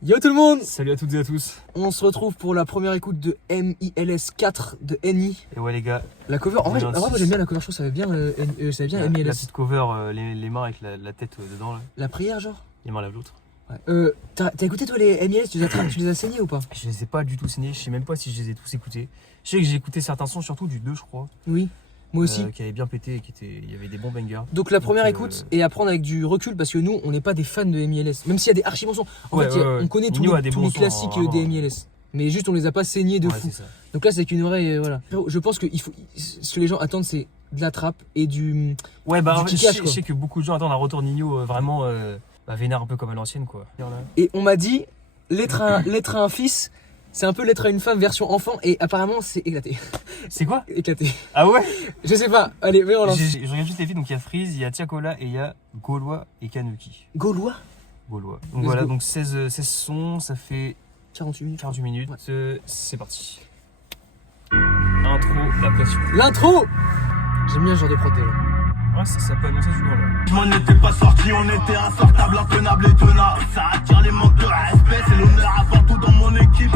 Yo tout le monde. Salut à toutes et à tous. On se retrouve pour la première écoute de MILS 4 de NI. Et ouais les gars. La cover, en vrai moi j'aime bien la cover, je trouve ça va bien, ça va bien MILS. La petite cover, les mains avec la tête dedans là. La prière genre. Les mains lèvent l'autre. Ouais. T'as écouté toi les MILS, tu les as saignés ou pas? Je les ai pas du tout saignés, je sais même pas si je les ai tous écoutés. Je sais que j'ai écouté certains sons, surtout du 2 je crois. Oui, moi aussi. Qui avait bien pété et il y avait des bons bangers. Donc la première écoute et à prendre avec du recul parce que nous on n'est pas des fans de MILS. Même s'il y a des archi bons sons. En fait on connaît tous les classiques des MILS. Mais juste on les a pas saignés de fou. Donc là c'est qu'une oreille, voilà. Je pense que ce que les gens attendent c'est de la trappe et du. Ouais bah du je sais que beaucoup de gens attendent un retour Nino vraiment vénère un peu comme à l'ancienne quoi. Et on m'a dit l'être à un fils, c'est un peu l'être à une femme version enfant et apparemment c'est éclaté. C'est quoi? Éclaté. Ah ouais? Je sais pas, allez, viens on lance. Je regarde juste les filles, donc il y a Freeze, il y a Tiakola et il y a Gaulois et Kanuki. Gaulois. Donc voilà, donc 16 sons, ça fait 48 minutes. 48 minutes, ouais. C'est parti. Intro, la pression. L'intro. J'aime bien ce genre de prod là. Ouais, ça peut annoncer du lourd là. Je m'en étais pas sorti, on était insortable, intenable et tenace. Ça attire les manques de respect, c'est l'honneur avant tout dans mon équipe.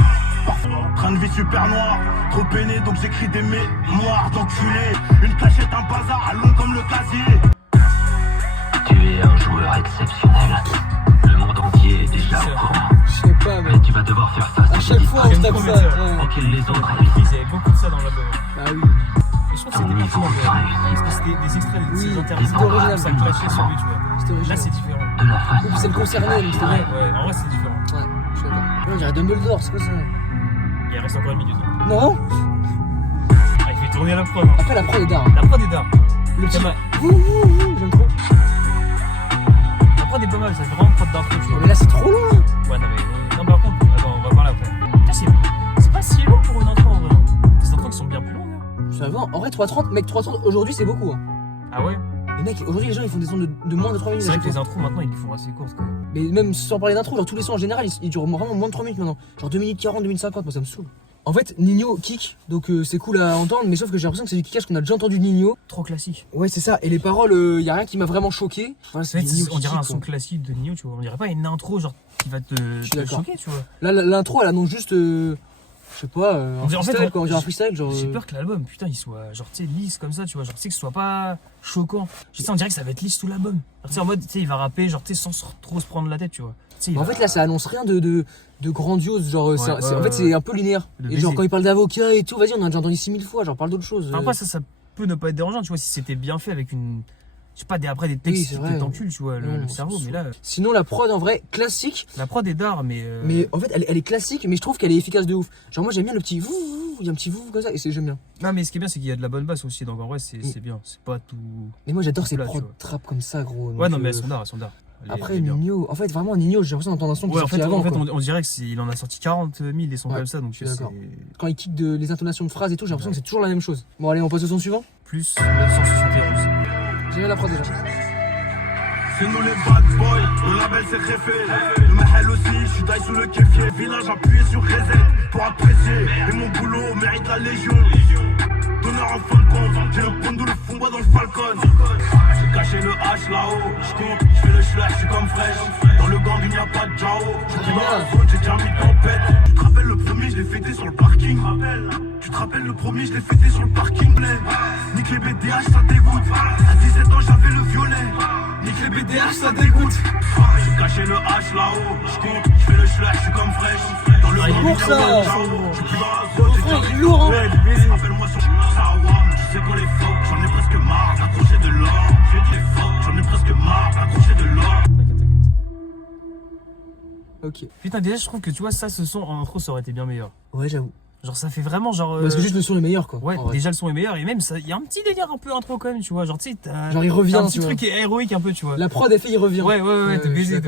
Train de vie super noir, trop peiné donc j'écris des mémoires d'enculé. Une cachette, un bazar, long comme le casier. Tu es un joueur exceptionnel. Le monde entier est déjà au courant. Je sais pas mais Tu vas devoir faire ça. à chaque fois on se tape ça. Tranquille les autres. Il y avait beaucoup de ça dans l'album. Bah oui. Et je trouve que c'était pas souvent parce que c'était des extraits de ces interviews, c'était original, ça clashait sur lui, tu vois. C'était original. Là c'est différent. De la façon. C'est le concerné donc c'était bien. Ouais, en vrai c'est différent. Ouais, je suis d'accord. Là on dirait Dumbledore, c'est quoi ça? Il reste encore une minute. Non. Ah, il fait tourner la prod. Hein. Après la prod est d'art. La prod est d'art. Le petit. J'aime J'aime trop. La prod est pas mal, ça fait vraiment prod d'intro, tu vois. Mais là c'est trop long. Ouais, non, mais. Non, par contre, attends, on va parler après. Putain, c'est pas si long pour une intro en vrai. Des intros qui sont bien plus longues. Hein. Ça va. En vrai 3h30, mec 3h30 aujourd'hui c'est beaucoup. Hein. Ah ouais? Mais mec, aujourd'hui les gens ils font des sons de moins de 3 minutes. C'est vrai que les intros maintenant ils les font assez courtes quand même. Mais même sans parler d'intro, genre tous les sons en général ils durent vraiment moins de 3 minutes maintenant. Genre 2 minutes 40, 2 minutes 50, moi ça me saoule. En fait, Nino kick, donc c'est cool à entendre, mais sauf que j'ai l'impression que c'est du kickage qu'on a déjà entendu de Nino. Trop classique. Ouais, c'est ça, et les paroles, y a rien qui m'a vraiment choqué. Voilà, En fait, Nino on dirait kick, un son quoi. classique de Nino, tu vois. On dirait pas une intro genre qui va te choquer, tu vois. Là, l'intro elle annonce juste, je sais pas, un freestyle quoi, on dirait un freestyle genre. J'ai peur que l'album, putain, il soit genre, tu sais, lisse comme ça, tu vois. Genre, tu sais, que ce soit pas choquant. Je sais, on dirait que ça va être lisse tout l'album. Tu sais, en mode, tu sais, il va rapper, genre, tu sais, sans trop se prendre la tête, tu vois. En fait, là, ça annonce rien de grandiose, genre, Ouais, en fait, c'est un peu linéaire. Et genre, quand il parle d'avocat et tout, vas-y, on a déjà entendu 6000 fois, genre, parle d'autre chose. Après, ça peut ne pas être dérangeant, tu vois, si c'était bien fait avec une. Je sais pas, après des textes qui t'enculent, tu vois, le cerveau, mais là. Sinon, la prod en vrai, classique. La prod est d'art, mais. Mais en fait, elle est classique, mais je trouve qu'elle est efficace de ouf. Genre, moi, j'aime bien le petit vou, il y a un petit vou comme ça, et j'aime bien. Non, mais ce qui est bien, c'est qu'il y a de la bonne basse aussi, donc en vrai, c'est bien. C'est pas tout. Mais moi, j'adore ces là, prods trap comme ça, gros. Ouais, non, mais elles sont d'art. Après, Nino, en fait, vraiment, Nino, j'ai l'impression d'entendre un son qui ouais, est sorti avant. En fait, on dirait qu'il en a sorti 40 000 des sons comme ça, donc c'est. Quand il kick les intonations de phrases et tout, j'ai l'impression que c'est toujours la même chose. Bon, allez, on passe au son suivant. Plus 971. J'ai bien la prod déjà. C'est nous les bad boys, le label c'est réfé. Le mahal aussi, je suis taille sous le kéfier. Village appuyé sur reset pour apprécier. Et mon boulot mérite la légion. Donneur en fin de compte, j'ai le pondo, le fond bois dans le falcon. J'ai caché le H là-haut, je compte, je fais le schlash, je suis comme fraîche. Dans le gang il n'y a pas de Jao. Je suis dans la zone, j'ai déjà mis tempête. Tu te rappelles le premier, je l'ai fêté sur le parking. Tu te rappelles le premier, je l'ai fêté sur le parking. Nique les BDH, ça dégoûte. À 17 ans, j'avais le violet. Nique les BDH, ça dégoûte. J'ai caché le H là-haut, je compte, je fais le schlash, je suis comme fraîche. Dans le gang il n'y a pas de Jao. Je suis dans la zone, j'ai déjà mis lourd, hein. Appelle-moi sur Shawam, tu sais qu'on est faux, j'en ai presque marre d'accrocher de l'or. J'ai dit les faux, j'en ai presque marre d'accrocher de l'or. Ok. Putain, déjà, je trouve que tu vois, ce son en intro, ça aurait été bien meilleur. Ouais, j'avoue. Genre, ça fait vraiment genre. Parce que juste le son est meilleur quoi. Ouais, déjà le son est meilleur et même il y a un petit délire un peu intro quand même, tu vois. Genre, tu sais, genre, il revient. Un petit truc qui est héroïque un peu, tu vois. La prod, elle fait, il revient. Ouais, de baiser.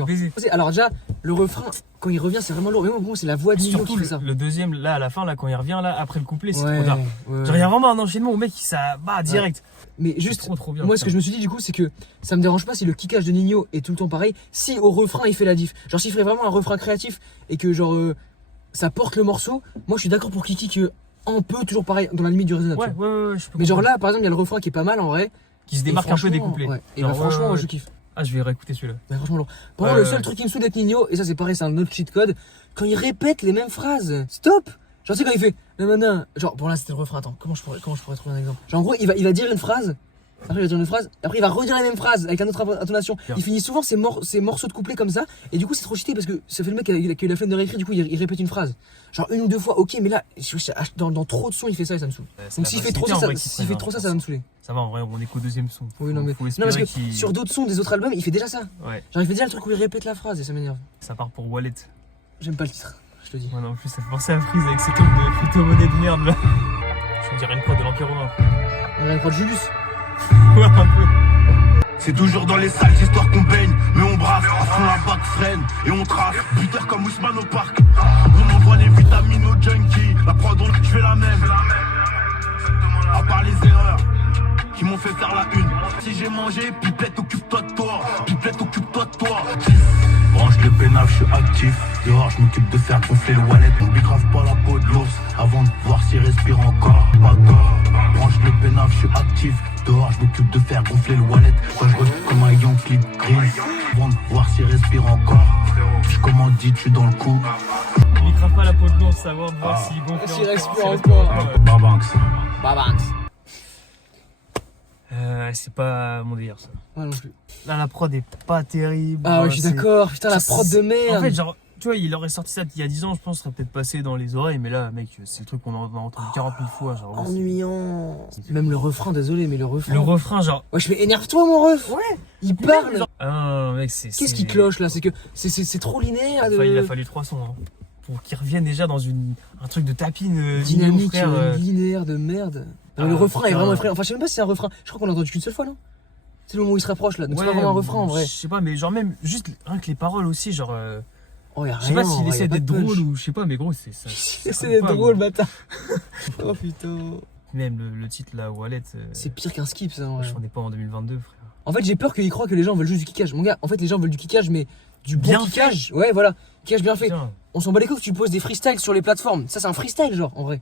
Alors, déjà, le refrain, quand il revient, c'est vraiment lourd. Mais moi, c'est la voix de Nino qui fait ça. Le deuxième, là, à la fin, là, quand il revient, là, après le couplet, c'est Ouais, trop d'art. ouais. Genre, il y a vraiment un enchaînement au mec qui ça bat direct. Mais juste, trop bien. moi, ce que je me suis dit, du coup, c'est que ça me dérange pas si le kickage de Nino est tout le temps pareil, si au refrain, il fait la diff. Genre, s'il ferait vraiment un refrain créatif et que, genre, ça porte le morceau, moi, je suis d'accord pour qu'il kick un peu, toujours pareil, dans la limite du raisonnable. Ouais, je peux Mais genre comprendre. là, par exemple, il y a le refrain qui est pas mal en vrai. Qui se démarque un peu des franchement, couplets. Ouais. Et genre, bah, franchement, moi, je kiffe. Ah, je vais réécouter celui-là. Mais franchement, lourd. Pour moi, le seul truc qui me saoule d'être Nino, et ça c'est pareil, c'est un autre cheat code, quand il répète les mêmes phrases. Stop! Genre, tu sais, quand il fait nanana, genre, bon là c'était le refrain, attends, comment je pourrais trouver un exemple? Genre, en gros, il va dire une phrase, après il va dire une phrase, après il va redire la même phrase avec une autre intonation. Il finit souvent ses morceaux de couplets comme ça, et du coup c'est trop cheaté parce que ça fait le mec qui a eu la flemme de réécrire, du coup il répète une phrase. Genre une ou deux fois, ok, mais là, dans trop de sons il fait ça et ça me saoule. Donc s'il fait trop ça, ça va me saouler. Ça va, en vrai, on est qu'au deuxième son. Oui, non, mais parce que sur d'autres sons des autres albums, il fait déjà ça. Ouais. Genre il fait déjà le truc où il répète la phrase et ça m'énerve. Ça part pour Wallet. J'aime pas le titre, je te dis. Ouais, non, en plus, ça fait penser à Freeze avec ses trucs de crypto-monnaie de merde là. Je dirais une prod de l'Empire Romain. On a une prod de Julius. Ouais, un peu. C'est toujours dans les sales histoires qu'on baigne, mais on brasse, à fond la back freine et on trace. Buteur comme Ousmane au parc. On envoie les vitamines aux junkies. La prod, je fais la même. À part les erreurs qui m'ont fait faire la une. Si j'ai mangé, pipette, occupe-toi de toi. Pipette, occupe-toi de toi. Branche le pénal, je suis actif. Dehors, je m'occupe de faire gonfler le wallet. On bicrave pas la peau de l'ours avant de voir s'il respire encore. Pas d'or. Branche le pénal, je suis actif. Dehors, je m'occupe de faire gonfler le wallet. Quand je refais comme un young clip grise avant de voir s'il respire encore. Je commande dit, tu dans le coup. Il crave pas la peau de l'ours, savoir de voir s'il gonfle. S'il respire encore. Babanks. Babanks. C'est pas mon délire ça. Ouais, non plus. Là, la prod est pas terrible. Ah ouais, je suis d'accord. Putain, la prod de merde. En fait, genre, tu vois, il aurait sorti ça il y a 10 ans, je pense, ça serait peut-être passé dans les oreilles, mais là, mec, c'est le truc qu'on a entendu 40 000 fois. Genre, ennuyant. Même le refrain, désolé, mais le refrain. Le refrain, genre. Ouais, je fais énerve-toi, mon ref. Ouais. Il parle. Genre... Ah, mec, c'est. Qu'est-ce qui cloche là? C'est que c'est trop linéaire. Il a fallu 3 sons, hein, pour qu'ils reviennent déjà dans un truc de tapine dynamique, frère, linéaire de merde. Le refrain est vraiment effrayant. Enfin, je sais même pas si c'est un refrain. Je crois qu'on l'a entendu qu'une seule fois, non? C'est le moment où il se rapproche là. Donc c'est pas vraiment un refrain en vrai. Je sais pas, mais genre même juste rien que les paroles aussi, genre. Oh, je sais pas s'il essaie d'être drôle ou je sais pas, mais gros, c'est ça. Il essaie d'être drôle, bâtard. Oh putain. Même le titre là, Wallet. C'est pire qu'un skip ça en vrai. On est pas en 2022, frère. En fait, j'ai peur qu'ils croient que les gens veulent juste du kickage. Mon gars, en fait, les gens veulent du kickage, mais du bon kickage. Ouais, voilà. Kickage bien fait. Putain. On s'en bat les couilles que tu poses des freestyles sur les plateformes. Ça, c'est un freestyle, genre, en vrai.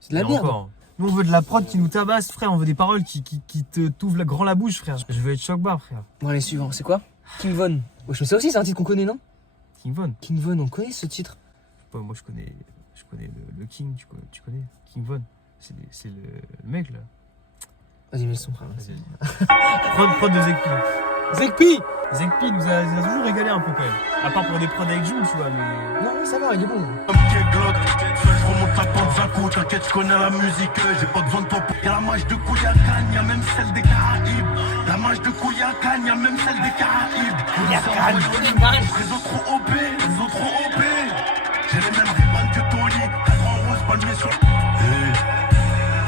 C'est de la merde. Encore. Nous, on veut de la prod qui nous tabasse, frère. On veut des paroles qui te t'ouvrent grand la bouche, frère. Je veux être choc bar, frère. Bon, allez, suivant. C'est quoi? King Von. Ouais, je sais aussi, c'est un titre qu'on connaît, non? King Von. King Von, on connaît ce titre? Moi, je connais le King, tu connais King Von. C'est le mec, là. Vas-y, mets le son, frère. Prod de Zekpi. Zekpi nous a toujours régalé un peu, quand même. À part pour des prods avec Jules, tu vois, mais. Non, oui, ça va, il est bon. Je remonte la pente d'un coup, t'inquiète, je connais la musique, j'ai pas besoin de toi pour. Y'a la mage de Couliacane, y'a même celle des Caraïbes. La mage de Couliacane, y'a même celle des Caraïbes. Couliacane, réseau trop OP, réseau trop OP. J'ai les mêmes ribanes que Tony, 4 en rose, palmier sur.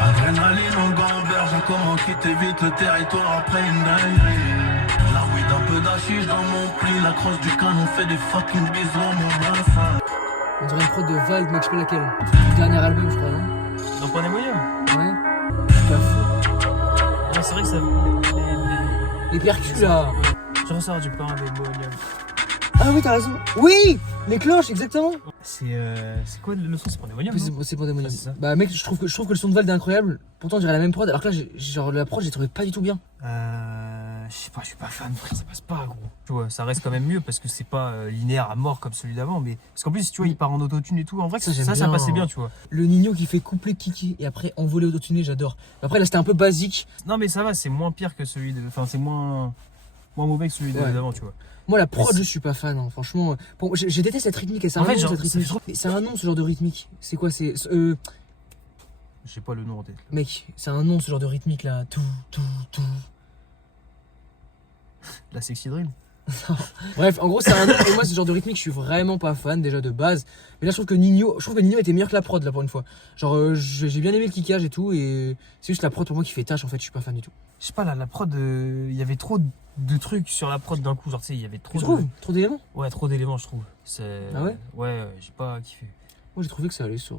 Adrénaline en gamberge, j'ai comment quitter vite le territoire après une dinguerie. La weed un peu d'hachis dans mon pli, la crosse du canon fait des fucking bisous à mon bassin. On dirait une prod de Vibe, mec, je sais pas laquelle. Le dernier album, je crois, non? Dans Point des moyens. Ouais. C'est pas fou. Ouais, c'est vrai que ça. Les percus là. Je ressors du pain des moyens. Ah oui, t'as raison. Oui, les cloches, exactement. C'est quoi le son? C'est Pandemonium? C'est Pandemonium. Bah mec, je trouve que le son de Vald est incroyable. Pourtant, on dirait la même prod. Alors que là, genre la prod, j'ai trouvé pas du tout bien. Je sais pas, je suis pas fan, frère, ça passe pas, gros. Tu vois, ça reste quand même mieux parce que c'est pas linéaire à mort comme celui d'avant, mais parce qu'en plus, tu vois, il part en autotune et tout. En vrai, ça passait bien, tu vois. Le Nino qui fait couplet Kiki et après envolé autotuné, j'adore. Après, là, c'était un peu basique. Non, mais ça va, c'est moins pire que celui de. Enfin, c'est moins mauvais que celui d'avant, tu vois. Moi, la prod, je suis pas fan, hein. Franchement. Bon, je déteste cette rythmique. C'est un nom, cette rythmique. C'est un nom, ce genre de rythmique. C'est quoi? C'est. J'ai pas le nom en tête. Là. Mec, c'est un nom, ce genre de rythmique là. Tout. La sexy drill. Bref, en gros, c'est un nom. Et moi, ce genre de rythmique, je suis vraiment pas fan déjà de base. Mais là, je trouve que Nino était meilleur que la prod là pour une fois. Genre, j'ai bien aimé le kickage et tout. Et c'est juste la prod pour moi qui fait tâche en fait. Je suis pas fan du tout. Je sais pas, la prod, il y avait trop de trucs sur la prod d'un coup. Genre, tu sais, il y avait trop. Tu trouves trop d'éléments? Ouais, trop d'éléments, je trouve. Ah ouais? Ouais, j'ai pas kiffé. Moi, j'ai trouvé que ça allait sur.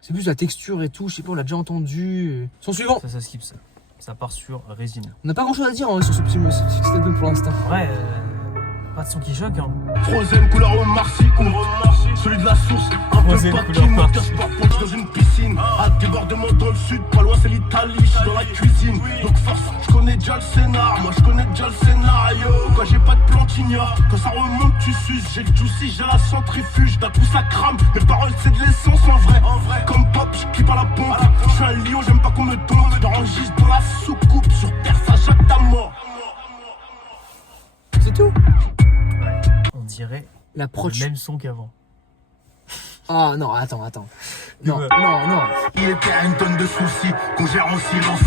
C'est plus la texture et tout. Je sais pas, on l'a déjà entendu. Son suivant. Ça skip ça. Ça part sur Résine. On n'a pas grand chose à dire sur ce petit album pour l'instant. Ouais, pas de son qui choque. Hein. Troisième couleur au marsico, celui de la source. Un peu de papier, mode casse-pas, dans une piscine. À débordement dans le sud, pas loin c'est l'Italie, j'suis dans la cuisine. Donc force, j'connais déjà le scénar, moi j'connais déjà le scénario. Quand j'ai pas de plan t'ignores, quand ça remonte tu suces. J'ai le juicy, j'ai la centrifuge, d'un coup ça crame. Mes paroles c'est de l'essence en vrai. Comme pop, j'clippe à la pompe. J'suis un lion, j'aime pas qu'on me tombe. J'enregistre dans la soucoupe, sur terre ça jette ta mort. C'est tout. On dirait L'approche. le même son qu'avant. Ah non, attends. Non, Ouais. non. Il était à une tonne de soucis qu'on gère en silence.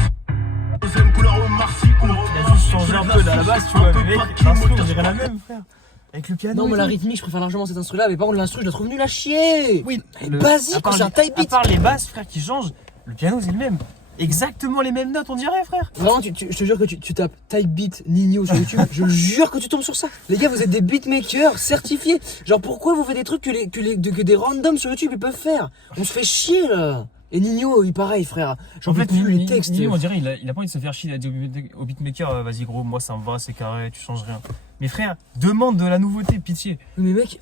Deuxième couleur au marsico. Il a juste changé un peu à la base, tu vois, mais mec, l'instru, on dirait la même, frère. Avec le piano. Non, et mais la tout. rythmique, je préfère largement cet instru-là, mais par contre, l'instru, je la trouve nulle à chier. Oui, Elle est basique, c'est un type À beat. part les basses, frère, qui changent, le piano c'est le même. Exactement les mêmes notes, on dirait, frère. Vraiment, je te jure que tu tapes type beat Nino sur YouTube, je jure que tu tombes sur ça. Les gars, vous êtes des beatmakers certifiés. Genre, pourquoi vous faites des trucs que des randoms sur YouTube ils peuvent faire? On se fait chier là. Et Nino, il pareil, frère. J'en peux plus les textes. Nino, on dirait, il a pas envie de se faire chier. Il a dit au beatmaker, vas-y gros, moi ça me va, c'est carré, tu changes rien. Mais frère, demande de la nouveauté, pitié. Mais mec,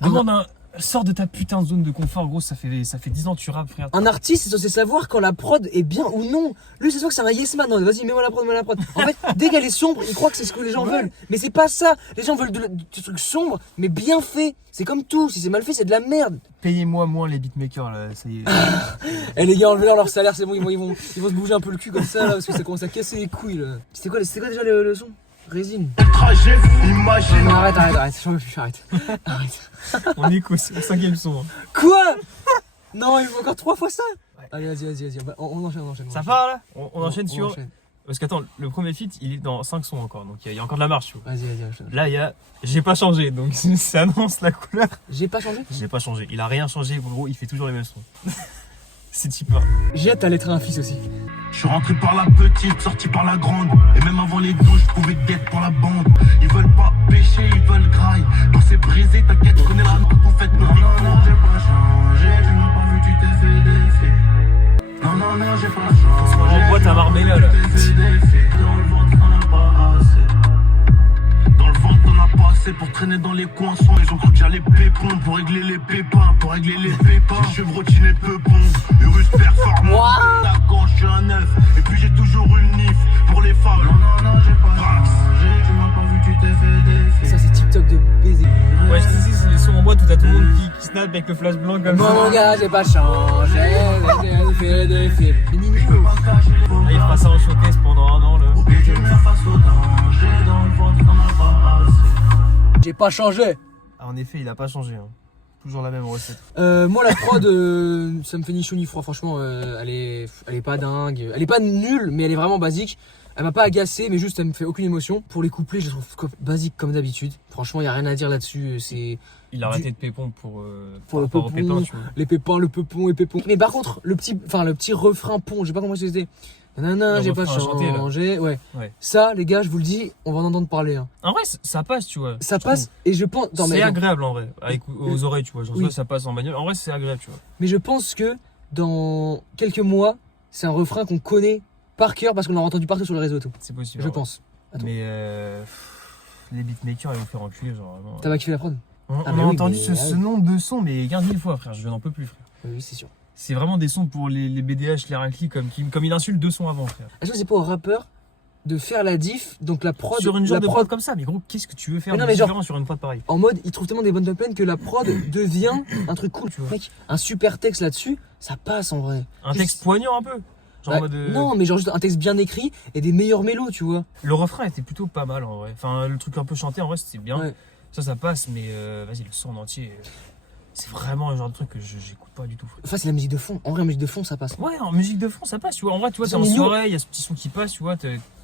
Sors de ta putain de zone de confort, gros, ça fait 10 ans que tu rappes, frère. un artiste, c'est censé savoir quand la prod est bien ou non. Lui, c'est sûr que c'est un yes man. Non, vas-y, mets-moi la prod. En fait, dès qu'elle est sombre, il croit que c'est ce que les gens veulent. Mais c'est pas ça. Les gens veulent du truc sombre, mais bien fait. C'est comme tout. Si c'est mal fait, c'est de la merde. Payez-moi moins les beatmakers, là, ça y est. Eh les gars, enlevez leur salaire, c'est bon, ils vont se bouger un peu le cul comme ça, là, parce que ça commence à casser les couilles, là. C'était quoi déjà le son? Résine. Trajet, imagine. Non, arrête, j'en veux plus, arrête. On est quoi, c'est le 5ème son. Hein. Quoi? Non, il faut encore 3 fois ça? Ouais. Allez, vas-y, on enchaîne. Ça part là on enchaîne sur. enchaîne. Parce qu'attends, le premier feat, il est dans 5 sons encore, donc il y a encore de la marche, tu vois. Vas-y, enchaîne. Là, il y a J'ai pas changé, donc ça annonce la couleur. J'ai pas changé? J'ai pas changé, il a rien changé, gros, il fait toujours les mêmes sons. C'est type. J'ai hâte d'aller être un fils aussi. Je suis rentré par la petite, sorti par la grande. Et même avant les douches, je pouvais guette pour la bande. Ils veulent pas pêcher, ils veulent graille. Quand c'est brisé, t'inquiète, je connais la note, on fait nos vies. Non, j'ai pas changé, tu m'as pas vu, tu t'es fait des faits. Non, j'ai pas changé. En boîte à marméla là. Dans le ventre, t'en as pas assez. Dans le ventre, t'en as pas assez pour traîner dans les coins sombres. Ils ont cru que j'allais pépon pour régler les pépins. J'ai chevrotiné peu bon. Urus performant. D'accord, je suis un neuf. Et puis j'ai toujours une nif pour les femmes. Non, j'ai pas changé. Tu m'as pas vu, tu t'es fait des faits. Ça, c'est TikTok de baiser. Ouais, je te dis, c'est les sons en boîte où t'as tout le monde qui snap avec le flash blanc comme ça. Mon gars, j'ai pas changé, j'ai fait des films. Là, il fera ça en showcase pendant 1 an là. Oublie que mets face au danger. Dans le ventre, t'en as pas assez. J'ai pas changé. Ah, en effet, il a pas changé. Hein. Toujours la même recette. Moi la prod ça me fait ni chaud ni froid, franchement elle est pas dingue, elle est pas nulle mais elle est vraiment basique. Elle m'a pas agacé mais juste elle me fait aucune émotion. Pour les couplets je les trouve basiques comme d'habitude. Franchement y a rien à dire là-dessus, c'est Il a arrêté de pépon pour le rapport au pépon, pépin, tu vois. les pépins, le peupon et pépon. Mais par contre le petit refrain pont, j'ai pas compris ce que c'était. Nanana, j'ai pas refrain chanté, là. changé, ouais. Ouais. Ça les gars je vous le dis, on va en entendre parler. Hein. En vrai, ça passe, tu vois. Ça je passe trouve. et je pense... Non, mais C'est attends. agréable en vrai, aux oreilles, tu vois. Genre, Oui. ça passe en bagnole. En vrai, c'est agréable, tu vois. Mais je pense que dans quelques mois, c'est un refrain qu'on connaît par cœur parce qu'on l'a entendu partout sur les réseaux et tout. C'est possible. Je en vrai. pense. Attends. Mais les beatmakers, ils vont faire enculer, genre vraiment. T'as pas kiffé la prod? On Ah, a mais oui, entendu mais- ce nombre de sons, mais 15 000 fois, frère. Je n'en peux plus, frère. Oui, c'est sûr. C'est vraiment des sons pour les BDH, les raclis, comme il insulte 2 sons avant, frère. Est-ce que c'est pas au rappeur de faire la diff, donc la prod, Sur une genre la de prod prod comme ça, mais gros, qu'est-ce que tu veux faire Mais non, de mais genre- différent sur une prod pareille? en mode, il trouve tellement des bonnes top lines que la prod devient un truc cool, tu vois. Mec, un super texte là-dessus, ça passe en vrai. Un texte poignant un peu. Genre Bah, en mode. Non, mais genre juste un texte bien écrit et des meilleurs mélos, tu vois. Le refrain était plutôt pas mal en vrai. Enfin, le truc un peu chanté en vrai, c'était bien. Ouais. Ça passe, mais vas-y, le son en entier. C'est vraiment le genre de truc que j'écoute pas du tout, frère. Enfin, c'est la musique de fond. En vrai, la musique de fond, ça passe. Ouais, en musique de fond, ça passe, tu vois. En vrai, tu vois, t'es en Son soirée, il y a ce petit son qui passe, tu vois,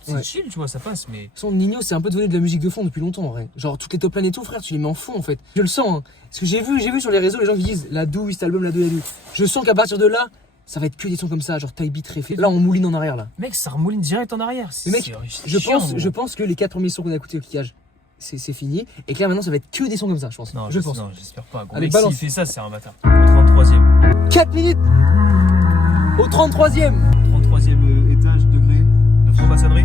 c'est Ouais. chill, tu vois, ça passe, mais. Son Nino, c'est un peu devenu de la musique de fond depuis longtemps, en vrai. Genre, toutes les top lines et tout, frère, tu les mets en fond, en fait. Je le sens, hein. Parce que j'ai vu sur les réseaux les gens qui disent la douille, cet album, la douille. Je sens qu'à partir de là, ça va être que des sons comme ça, genre type beat réfé. Là, on mouline en arrière, là. Mec, ça remouline direct en arrière. Mais mec, c'est Je chiant, pense, gros. je pense que les 4 premiers sons qu'on a écoutés au cliquage, c'est fini. Et que là, maintenant, ça va être que des sons comme ça, je pense. Non, je pense. Non, j'espère pas. Gros, Allez, mec, balance. s'il fait ça, c'est un bâtard. Au 33ème. 4 minutes au 33ème. 33ème étage, degré, de franc-maçonnerie.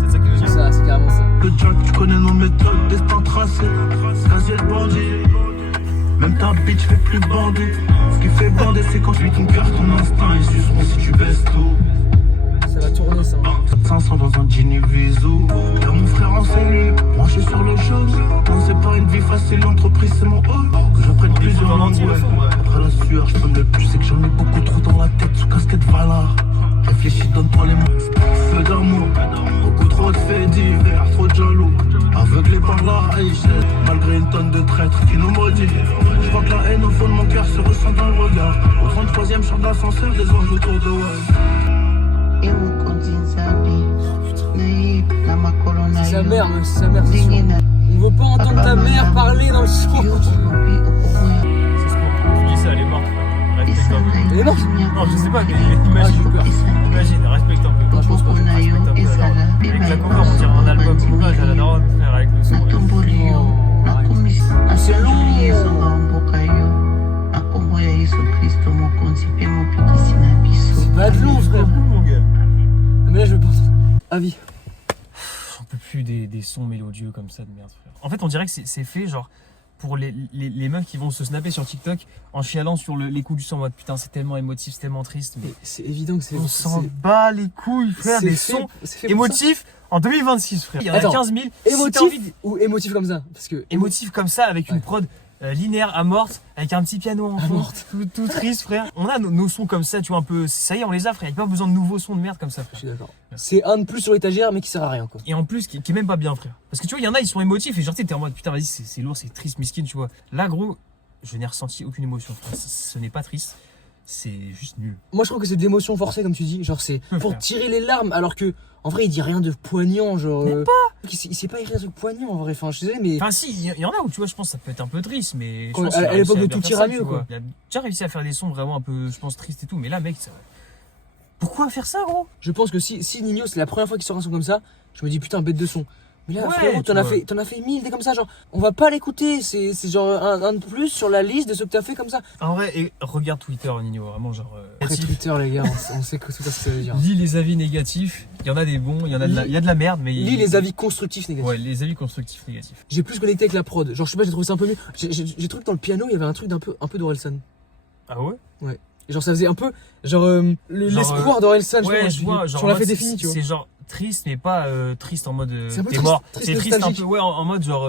C'est ça qui veut C'est dire? ça, c'est carrément ça. Le Jack, tu connais nos méthodes, destin tracé. Casier de bandit. Même ta bitch fait plus bander. Ce qui fait bander, c'est quand tu ton cœur, ton instinct. Ils suceront si tu baisses tout. Ça va tourner ça. 500 dans un Gini Viso. Y'a mon frère en cellule, branché sur le show. Non, c'est pas une vie facile, l'entreprise c'est mon hall. Que j'apprenne plusieurs langues, ouais. Après la sueur, j'prends le plus, c'est que j'en ai beaucoup trop dans la tête sous casquette Valar. Réfléchis, donne-toi les mots. Feu d'amour, beaucoup trop de faits divers, trop de jaloux. Aveuglé par la haïche, malgré une tonne de traîtres qui nous maudit. Je crois que la haine au fond de mon cœur se ressent dans le regard. Au 33e champ d'ascenseur, des anges autour de ouais. C'est sa mère, mais c'est sa mère, c'est sûr. On veut pas entendre ta mère parler dans le son. C'est ce qu'on tu dis ça, elle est morte. Respecte un peu. Elle est morte? Non, je sais pas, mais imagine, respecte un peu. Non, je pense pas. Respecte un peu. Alors, avec la cover, on dirait un album d'image à la daronne, frère, avec le son. C'est long. C'est pas de long, frère. Mon gars. Mais là, je pense. Avis. J'en peux plus des sons mélodieux comme ça de merde, frère. En fait, on dirait que c'est fait genre pour les meufs qui vont se snapper sur TikTok en chialant sur les coups du son en mode putain, c'est tellement émotif, c'est tellement triste. Mais c'est évident que c'est. on s'en bat les couilles, frère, des sons émotifs en 2026, frère. Il y en a 15 000. Émotif ou émotif comme ça? Parce que. Émotif comme ça avec une prod linéaire amorte avec un petit piano en fond, tout triste, frère. On a nos sons comme ça, tu vois, un peu. Ça y est, on les a, frère. Il n'y a pas besoin de nouveaux sons de merde comme ça, frère. Je suis d'accord. C'est un de plus sur l'étagère, mais qui sert à rien, quoi. Et en plus, qui est même pas bien, frère. Parce que tu vois, il y en a, ils sont émotifs et genre, t'es en mode putain, vas-y, c'est lourd, c'est triste, miskin, tu vois. Là, gros, je n'ai ressenti aucune émotion, frère. Ce n'est pas triste, c'est juste nul. Moi, je trouve que c'est d'émotion forcée, comme tu dis. Genre, c'est pour tirer les larmes, alors que, en vrai, il dit rien de poignant, genre. Mais pas il sait pas écrire un truc poignant, en vrai. Enfin, je suis désolé, mais. Enfin, si, il y en a où, tu vois, je pense que ça peut être un peu triste, mais. Quand, à l'époque de Tout ira mieux, quoi. Il a déjà réussi à faire des sons vraiment un peu, je pense, tristes et tout, mais là, mec, ça. Pourquoi faire ça, gros? Je pense que si Nino, c'est la première fois qu'il sort un son comme ça, je me dis putain, bête de son. Mais là, frérot, t'en as fait 1000 des comme ça, genre, on va pas l'écouter, c'est genre un de plus sur la liste de ce que t'as fait comme ça. En vrai, et regarde Twitter, Nino, vraiment, genre. Après Twitter, les gars, on sait que tout ça, ce que ça veut dire. Lis les avis négatifs, il y en a des bons, il y a de la merde, mais. Lis les avis constructifs négatifs. Ouais, les avis constructifs négatifs. J'ai plus connecté avec la prod, genre, je sais pas, j'ai trouvé ça un peu mieux. J'ai trouvé que dans le piano, il y avait un truc un peu d'Orelsan. Ah ouais? Ouais. Et genre, ça faisait un peu, l'espoir d'Orelsan, ouais, je vois, genre. On l'a fait défini, tu vois. C'est genre triste, mais pas triste en mode. T'es mort. C'est triste un peu, ouais, en mode genre.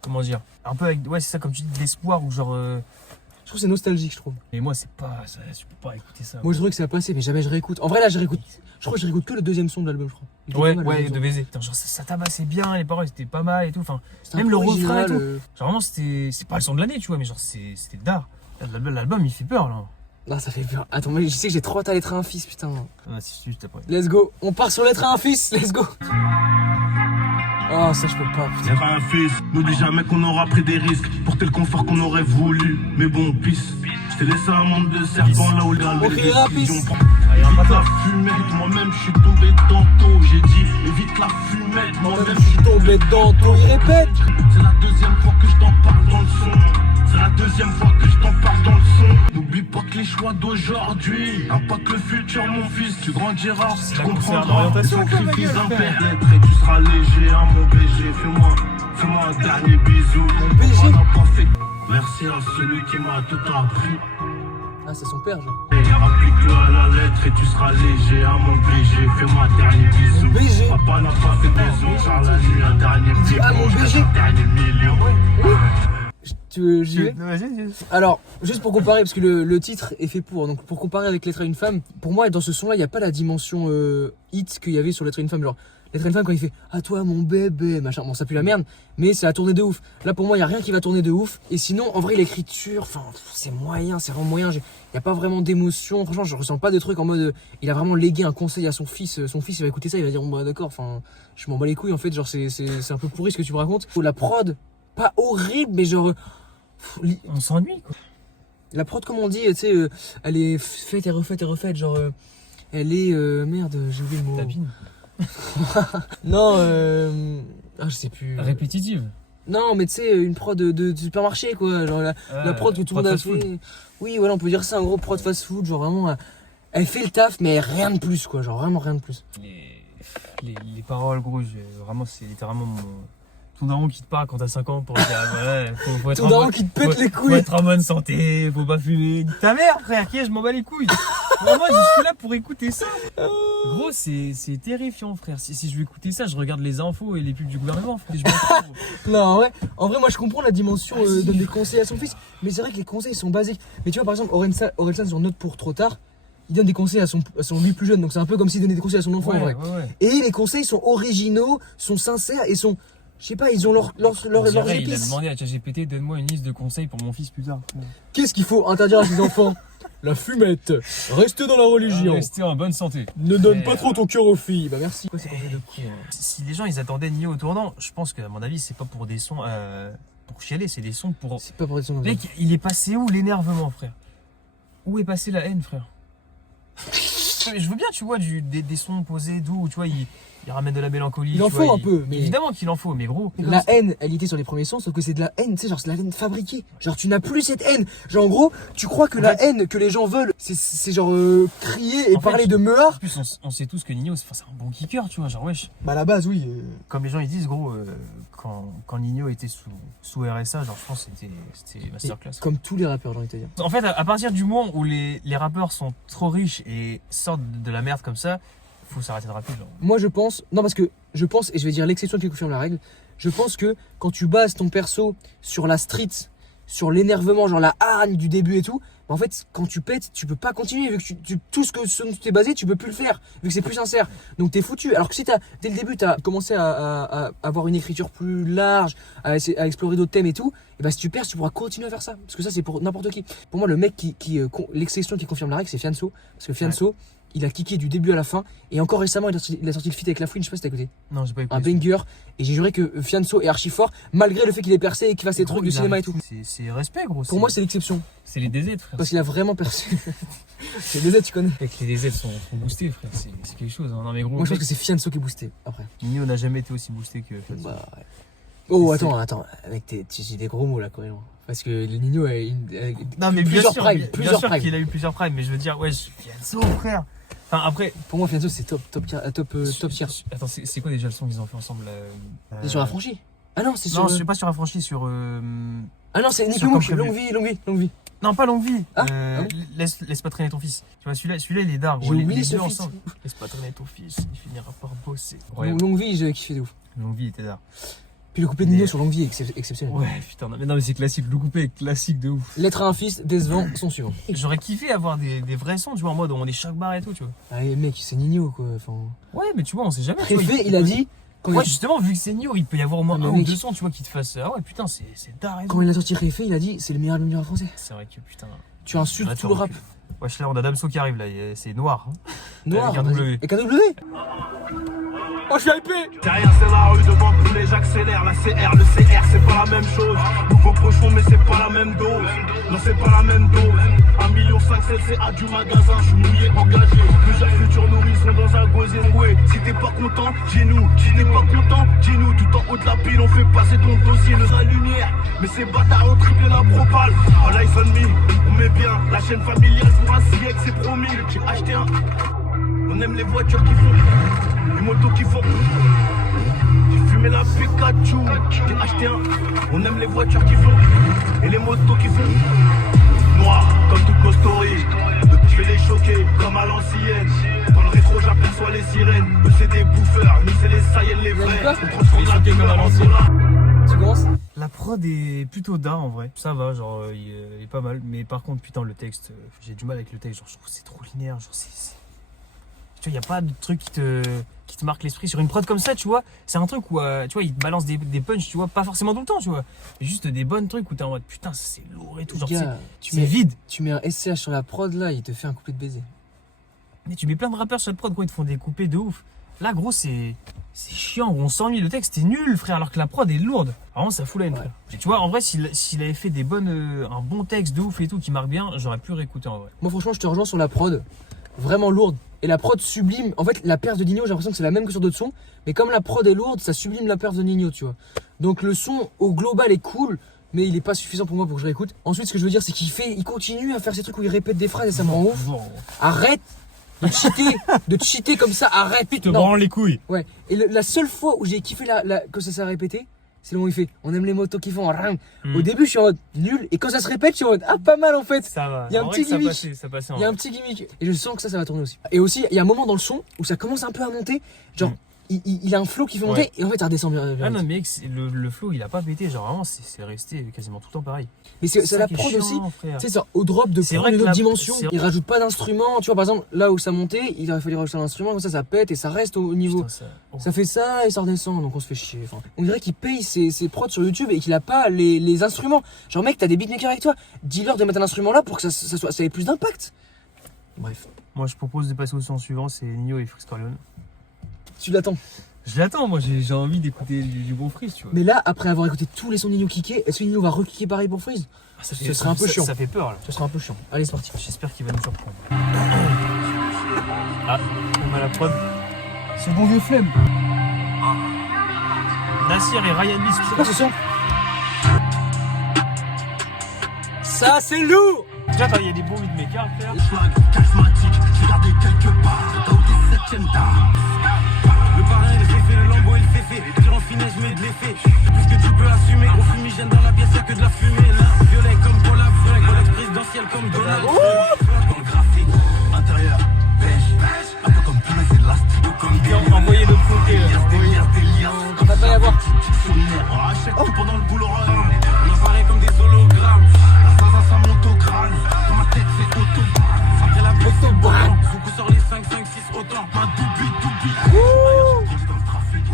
Comment dire? Un peu avec. Ouais, c'est ça, comme tu dis, de l'espoir ou genre. Je trouve que c'est nostalgique, je trouve. Mais moi, c'est pas. Je peux pas écouter ça. Moi, je trouve que ça va passer, mais jamais je réécoute. En vrai, là, je crois que je réécoute que le deuxième son de l'album, je crois. Ouais, de baiser. Genre, ça tabassait bien, les paroles étaient pas mal et tout. Enfin, même le refrain et tout. Genre, vraiment, c'est pas le son de l'année, tu vois, mais genre, c'était d'art. L'album, il fait peur, là. Non, ça fait peur. Attends, moi, je sais que j'ai trop hâte à l'être un fils, putain. Ah, si, juste après. Let's go. On part sur l'être un fils, let's go. Oh, ça, je peux pas, putain. L'être un fils, nous dis jamais qu'on aura pris des risques. Porter le confort qu'on aurait voulu. Mais bon, pisse. Je t'ai laissé un monde de serpents là où le gars on criera pisse. Évite la fumette, moi-même je suis tombé dans tôt. J'ai dit, évite la fumette, moi-même je suis tombé dans tôt. Il répète. C'est la deuxième fois que je t'en parle dans le son. C'est la deuxième fois que je t'en parle dans le son. N'oublie pas que les choix d'aujourd'hui impactent le futur, mon fils. Tu grandiras, tu comprendras. Le sacrifice d'un père d'être et tu seras léger, hein, mon BG. Fais-moi un dernier bisou. Mon BG n'a pas fait. Merci à celui qui m'a tout appris. Ah, c'est son père, genre. Applique-le à la lettre et tu seras léger, hein, mon BG. Fais-moi un dernier bisou. BG. Papa n'a pas fait des os, car la nuit, un dernier petit ah, mon BG. Un dernier million. Oui. Tu veux, j'y vais? Alors, juste pour comparer, parce que le titre est fait pour, donc pour comparer avec Lettre à une femme, pour moi, dans ce son-là, il n'y a pas la dimension hit qu'il y avait sur Lettre à une femme. Genre, Lettre à une femme, quand il fait à toi mon bébé, machin, bon, ça pue la merde, mais ça a tourné de ouf. Là, pour moi, il n'y a rien qui va tourner de ouf. Et sinon, en vrai, l'écriture, enfin, c'est moyen, c'est vraiment moyen. Il n'y a pas vraiment d'émotion. Franchement, je ressens pas de trucs en mode, il a vraiment légué un conseil à son fils. Son fils, il va écouter ça, il va dire, bon, bah, d'accord, enfin, je m'en bats les couilles, en fait, genre, c'est un peu pourri ce que tu me racontes. La prod, pas horrible, mais genre. On s'ennuie, quoi. La prod, comme on dit, tu sais, elle est faite et refaite, genre, elle est, merde, j'ai oublié le mot. Tapine. Non, je sais plus. Répétitive. Non, mais tu sais, une prod de supermarché, quoi, genre la prod que tout le monde a fait. Oui, voilà, on peut dire ça, en gros, prod fast food, genre vraiment, elle fait le taf, mais rien de plus, quoi, genre vraiment rien de plus. Les paroles, gros, vraiment, c'est littéralement ton daron qui te parle quand t'as 5 ans pour dire ouais, faut être Ton daron qui te pète les couilles. Faut être en bonne santé, faut pas fumer. Dis ta mère, frère, qui est, je m'en bats les couilles. Moi, je suis là pour écouter ça. Gros, c'est terrifiant, frère. Si je veux écouter ça, je regarde les infos et les pubs du gouvernement, frère. Je m'en fous, gros. Non, en vrai, moi je comprends la dimension donner des conseils à son fils, mais c'est vrai que les conseils sont basiques. Mais tu vois, par exemple, Orelsan sur Note pour trop tard, il donne des conseils à son lui plus jeune, donc c'est un peu comme s'il donnait des conseils à son enfant en vrai. Ouais. Et les conseils sont originaux, sont sincères et sont, je sais pas, ils ont leurs Il a épices. demandé à ChatGPT, donne-moi une liste de conseils pour mon fils plus tard. Qu'est-ce qu'il faut interdire à ses enfants? La fumette, rester dans la religion, Rester en bonne santé. ne donne pas trop ton cœur aux filles. Bah merci. Quoi, c'est conseils de con, Si les gens ils attendaient Nino au tournant, je pense qu'à mon avis, c'est pas pour des sons pour chialer, c'est des sons pour. C'est pas pour des sons. Mec, il est passé où l'énervement, frère? Où est passée la haine, frère? Je veux bien, tu vois, des sons posés doux, tu vois, il ramène de la mélancolie. Il en faut un peu, mais. Évidemment qu'il en faut, mais gros. La haine, elle était sur les premiers sons, sauf que c'est de la haine, tu sais, genre c'est de la haine fabriquée. Genre tu n'as plus cette haine. Genre en gros, tu crois que la haine que les gens veulent, c'est genre crier et parler de meurs. En plus, on sait tous que Nino, c'est un bon kicker, tu vois, genre wesh. Bah à la base, oui. Comme les gens ils disent, gros, quand Nino était sous RSA, genre je pense que c'était masterclass. Comme tous les rappeurs, j'ai envie de te dire. En fait, à partir du moment où les rappeurs sont trop riches et sortent de la merde comme ça, faut s'arrêter de rapper, genre. Moi je pense, non parce que je pense, et je vais dire l'exception qui confirme la règle, je pense que quand tu bases ton perso sur la street, sur l'énervement, genre la hargne du début et tout, bah en fait quand tu pètes, tu peux pas continuer, vu que tout ce dont tu t'es basé, tu peux plus le faire, vu que c'est plus sincère. Donc t'es foutu. Alors que si dès le début t'as commencé à avoir une écriture plus large, à explorer d'autres thèmes et tout, et bah si tu perds, tu pourras continuer à faire ça. Parce que ça c'est pour n'importe qui. Pour moi le mec l'exception qui confirme la règle, c'est Fianso. Parce que Fianso, il a kické du début à la fin. Et encore récemment, il a sorti le feat avec La Fouine, je sais pas si t'as écouté. Non, j'ai pas écouté. Un banger. Et j'ai juré que Fianso est archi fort, malgré le fait qu'il est percé et qu'il fasse des trucs de cinéma et tout. C'est respect, gros. Pour moi, c'est l'exception. C'est les DZ, frère. Parce qu'il a vraiment percé. C'est les DZ, tu connais. Mec, les DZ sont boostés, frère. C'est quelque chose. Hein. Non, mais gros. Moi, je pense que c'est Fianso qui est boosté après. Nino n'a jamais été aussi boosté que Fianso. Bah, ouais. Oh, attends. Mec, j'ai des gros mots là, quand même. Parce que le Nino a non, mais plusieurs bien primes. sûr qu'il a eu plusieurs primes. Mais je veux dire, ouais, Fianso, frère. Enfin, après. Pour moi, Fianso, c'est top tier. Attends, c'est quoi déjà le son qu'ils ont fait ensemble C'est sur Affranchi. Ah non, c'est sur. Non, je suis pas sur Affranchi, sur. Ah non, c'est Nicky Mouche, longue vie. Non, pas longue vie. Ah, laisse pas traîner ton fils. Tu vois, celui-là il est d'art. J'ai oublié ce fils. Laisse pas traîner ton fils, il finira par bosser. Longue vie, j'ai kiffé de ouf. Longue vie était d'art. Puis le coupé de Nino sur Longue vie est exceptionnel. Ouais, putain, non mais c'est classique, le coupé est classique de ouf. Lettre à un fils, décevant, son suivant. J'aurais kiffé avoir des vrais sons, tu vois, en mode on est choc bar et tout, tu vois. Ah, mec, c'est Nino quoi. Enfin... Ouais, mais tu vois, on sait jamais. Préfet, il a dit. Ouais, justement, vu que c'est Nino, il peut y avoir au moins un ou deux sons, tu vois, qui te fassent. Ah ouais, putain, c'est d'art et tout. Quand il a sorti Préfet, il a dit c'est le meilleur album du rap français. C'est vrai que putain. Tu insultes tout le rap. Wesh, là, on a Damso qui arrive là, c'est noir. Hein. Noir. Avec un W. Avec un W. Oh, je suis hypé. Derrière c'est la rue, devant poulet j'accélère. La CR, le CR c'est pas la même chose. Nouveau cochon mais c'est pas la même dose. Non c'est pas la même dose. 1,5 million CA du magasin, je suis mouillé, engagé. Plusieurs futurs nourris sont dans un gosier. Ouais, si t'es pas content, dis-nous. Si t'es pas content, dis-nous. Tout en haut de la pile, on fait passer ton dossier. La lumière, mais ces bâtards ont triplé la propale. Oh l'iPhone me, on met bien. La chaîne familiale pour un siècle, c'est promis. J'ai acheté un. On aime les voitures qui font, les motos qui font. J'ai fumé la Pikachu, j'ai acheté un. On aime les voitures qui font, et les motos qui font. Noir, comme toutes nos stories. Je vais les choquer, comme à l'ancienne. Dans le rétro, j'aperçois les sirènes. Eux, c'est des bouffeurs, nous, c'est les Saiyans, les vrais. On transforme la douleur comme à l'ancienne. Tu commences? La prod est plutôt d'art en vrai. Ça va, genre, il est pas mal. Mais par contre, putain, le texte, j'ai du mal avec le texte. Genre, je trouve que c'est trop linéaire. Genre, tu vois, il n'y a pas de truc qui te marque l'esprit sur une prod comme ça, tu vois. C'est un truc où, tu vois, il te balance des punchs, tu vois, pas forcément tout le temps, tu vois. Mais juste des bonnes trucs où t'es en mode putain, c'est lourd et tout. Genre, c'est vide. Tu mets un SCH sur la prod là, il te fait un couplet de baiser. Mais tu mets plein de rappeurs sur la prod, quoi, ils te font des coupés de ouf. Là, gros, c'est chiant. On s'ennuie. Le texte est nul, frère, alors que la prod est lourde. Vraiment, ça fout la haine, frère. Et tu vois, en vrai, s'il avait fait un bon texte de ouf et tout qui marque bien, j'aurais pu réécouter en vrai. Moi, franchement, je te rejoins sur la prod. Vraiment lourde. Et la prod sublime. En fait, la perf de Nino, j'ai l'impression que c'est la même que sur d'autres sons. Mais comme la prod est lourde, ça sublime la perf de Nino, tu vois. Donc le son au global est cool, mais il est pas suffisant pour moi pour que je réécoute. Ensuite, ce que je veux dire, c'est il continue à faire ces trucs où il répète des phrases et ça me rend ouf. Arrête de cheater comme ça, arrête. Te branle les couilles. Ouais. Et la seule fois où j'ai kiffé que ça s'est répété, c'est le moment où il fait on aime les motos qui font ring. Au début, je suis en mode nul. Et quand ça se répète, je suis en mode ah, pas mal en fait. Ça va. Il y a un petit gimmick. Ça passait Il y a un petit gimmick. Et je sens que ça va tourner aussi. Et aussi, il y a un moment dans le son où ça commence un peu à monter. Genre, il a un flow qui fait monter et en fait, ça redescend bien. Ah non, mais le flow, il a pas pété. Genre, vraiment, c'est resté quasiment tout le temps pareil. Mais c'est la prod aussi. Tu sais, ça, au drop de prendre une autre dimension, il rajoute pas d'instrument. Tu vois, par exemple, là où ça montait, il aurait fallu rajouter un instrument. Comme ça pète et ça reste au niveau. Putain, ça fait ça et ça redescend. Donc on se fait chier. Enfin, on dirait qu'il paye ses prods sur YouTube et qu'il a pas les instruments. Genre, mec, t'as des beatmakers avec toi. Dis-leur de mettre un instrument là pour que ça ait plus d'impact. Bref. Moi, je propose de passer au son suivant, c'est Nino et Freeze Corleone. Tu l'attends? Je l'attends, moi j'ai envie d'écouter du bon Freeze, tu vois. Mais là, après avoir écouté tous les sons de Nino kicker, est-ce que Nino va re-kicker pareil pour Freeze? Ce serait un peu chiant. Ça fait peur là. Ce sera un peu chiant. Allez, c'est parti. J'espère qu'il va nous surprendre. Ah, on a la prod. C'est bon vieux flemme. Nassir et Ryan Lee, c'est quoi ce son? Ça, c'est lourd! Déjà, il y a des bons beatmakers, frère. Swag charismatique, j'ai gardé quelque part. C'est au 17ème tard. Le parrain il fait fait, le lambeau il fait. Tire en finesse, je mets de l'effet. Tout ce que tu peux assumer. Gros fumigène dans la pièce, y'a que de la fumée. Là, violet comme Colab, Rolex présidentiel comme Donald. Dans le graphique, intérieur, beige. Un peu comme Puma, c'est de l'astique. Comme des envoyé de côté. On va pas y avoir. On achète tout pendant le boulot. On apparaît comme des hologrammes. Ça monte au crâne. Dans ma tête, c'est auto. Après la brise, c'est bon. Soukou sort les 5, 5, 6 autant. Ma doubi. Ailleurs, j'ai grandi dans le trafic.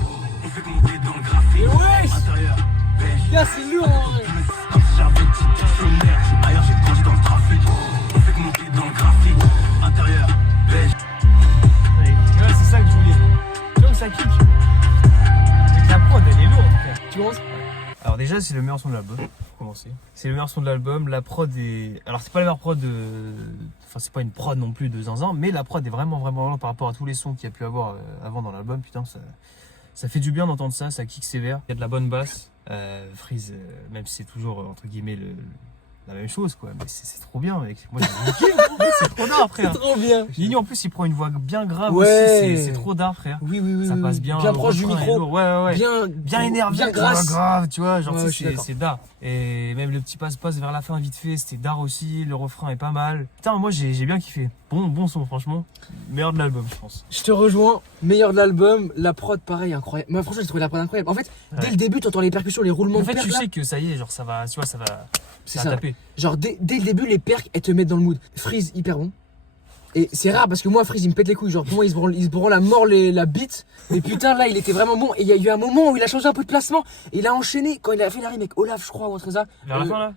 On fait monter dans le graphique. Intérieur, beige. Là, c'est lourd en vrai. Comme si j'avais un petit dictionnaire. Ailleurs, j'ai grandi dans le trafic. On fait monter dans le graphique. Intérieur, beige. Ouais, c'est ça que je voulais. Tu vois que ça kick. Avec la prod, elle est lourde. Tu commences? Alors déjà, c'est le meilleur son de l'album, pour commencer. C'est le meilleur son de l'album, la prod est... Alors c'est pas la meilleure prod de... Enfin c'est pas une prod non plus de zinzin, mais la prod est vraiment par rapport à tous les sons qu'il y a pu avoir avant dans l'album. Putain, ça fait du bien d'entendre ça, ça kick sévère. Il y a de la bonne basse. Freeze, même si c'est toujours entre guillemets la même chose quoi, mais c'est trop bien mec. Moi c'est trop d'art frère. C'est trop bien. Nino en plus il prend une voix bien grave ouais. aussi, c'est trop d'art frère. Oui. Ça passe bien. Bien proche du micro. Ouais. Bien énervé, bien grasse. Grave, tu vois, genre ouais, c'est d'art. Et même le petit passe-passe vers la fin vite fait, c'était d'art aussi, le refrain est pas mal. Putain, moi j'ai bien kiffé. Bon son franchement. Meilleur de l'album je pense. Je te rejoins, meilleur de l'album, la prod pareil incroyable. Moi franchement j'ai trouvé la prod incroyable. En fait, dès le début tu entends les percussions, les roulements de percs. En fait tu sais que ça y est, genre ça va, tu vois, ça va taper. Genre dès le début les percs elles te mettent dans le mood. Freeze hyper bon. Et c'est rare parce que moi Freeze il me pète les couilles, genre pour moi il se branle à mort la bite. Mais putain là il était vraiment bon. Et il y a eu un moment où il a changé un peu de placement. Et il a enchaîné quand il a fait la rime avec Olaf je crois ou un truc ça. Vers la fin là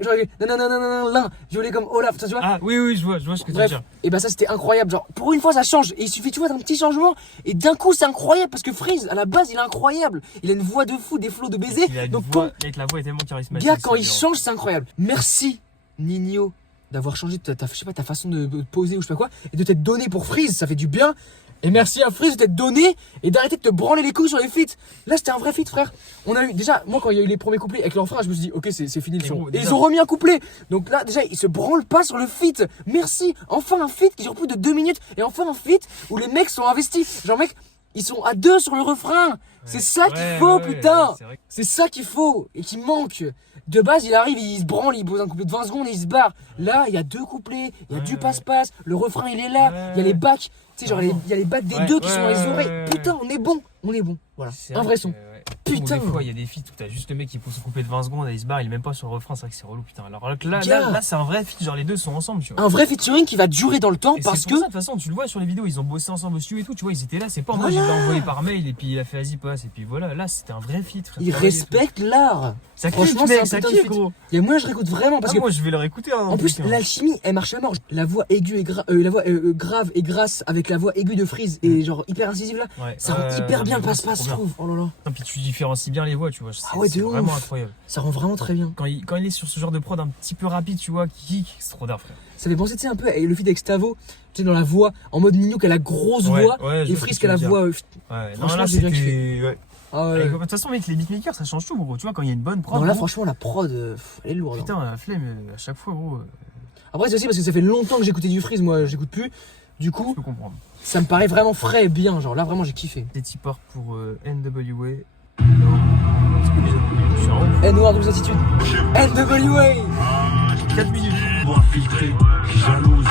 genre non, violet comme Olaf, tu vois. Ah oui je vois ce que tu veux dire. Et bah ça c'était incroyable, genre pour une fois ça change. Et il suffit tu vois d'un petit changement. Et d'un coup c'est incroyable parce que Freeze à la base il est incroyable. Il a une voix de fou, des flots de baiser. Donc avec la voix est tellement charismatique. Gars quand il change c'est incroyable. Merci Nino d'avoir changé ta façon de poser ou je sais pas quoi et de t'être donné pour Freeze, ça fait du bien. Et merci à Freeze de t'être donné et d'arrêter de te branler les couilles sur les feats. Là c'était un vrai feat frère. On a eu déjà, moi quand il y a eu les premiers couplets avec l'enfant je me suis dit ok c'est fini le son. Et ils ont remis un couplet. Donc là déjà ils se branlent pas sur le feat. Merci, enfin un feat qui dure plus de 2 minutes et enfin un feat où les mecs sont investis. Genre mec ils sont à 2 sur le refrain. C'est ça qu'il faut putain. C'est ça qu'il faut et qui manque. De base, il arrive, il se branle, il pose un couplet de 20 secondes et il se barre. Là, il y a 2 couplets, il y a du passe-passe, le refrain il est là, il y a les bacs, tu sais, genre il y a les bacs des deux qui sont dans les oreilles. Putain, on est bon. Voilà, un vrai son. Putain. Des fois, il y a des feats où t'as juste le mec qui pose son couplet de 20 secondes et il se barre, il est même pas sur le refrain, c'est vrai que c'est relou, putain. Alors là, c'est un vrai feat, genre les deux sont ensemble, tu vois. Un vrai featuring qui va durer dans le temps parce que. De toute façon, tu le vois sur les vidéos, ils ont bossé ensemble au studio et tout, tu vois, ils étaient là, c'est pas moi, je l'ai envoyé par mail et puis il a fait vas-y passe et puis voilà, là c'était un vrai feat, frère. Il respecte l'art. Franchement, ça kiffe, gros. Et moi, je réécoute vraiment parce que. Moi, je vais le réécouter. En plus, l'alchimie, elle marche à mort. La voix aiguë et grave et grasse avec la voix aiguë de Freeze et genre hyper incisive là, ça rend hyper bien le passe-passe, je trouve. Oh là là. Et puis tu différencies bien les voix, tu vois. C'est vraiment incroyable. Ça rend vraiment très bien. Quand il est sur ce genre de prod un petit peu rapide, tu vois, qui kick, c'est trop d'art, frère. Ça fait penser, tu sais, un peu le feat avec Stavo, tu sais, dans la voix, en mode Nino qui a la grosse voix et Freeze qui a la voix. Franchement, j'ai bien kiffé. De toute façon, mec, les beatmakers ça change tout, gros. Tu vois, quand il y a une bonne prod. Non, là, franchement, la prod, elle est lourde. Putain, la flemme à chaque fois, gros. Après, c'est aussi parce que ça fait longtemps que j'écoutais du Freeze, moi, j'écoute plus. Du coup, je peux comprendre. Ça me paraît vraiment frais et bien. Genre là, vraiment, j'ai kiffé. Petit part pour NWA. c'est un ouf. N-Word double attitude. NWA. 4 minutes. Moi filtré, qui jalouse.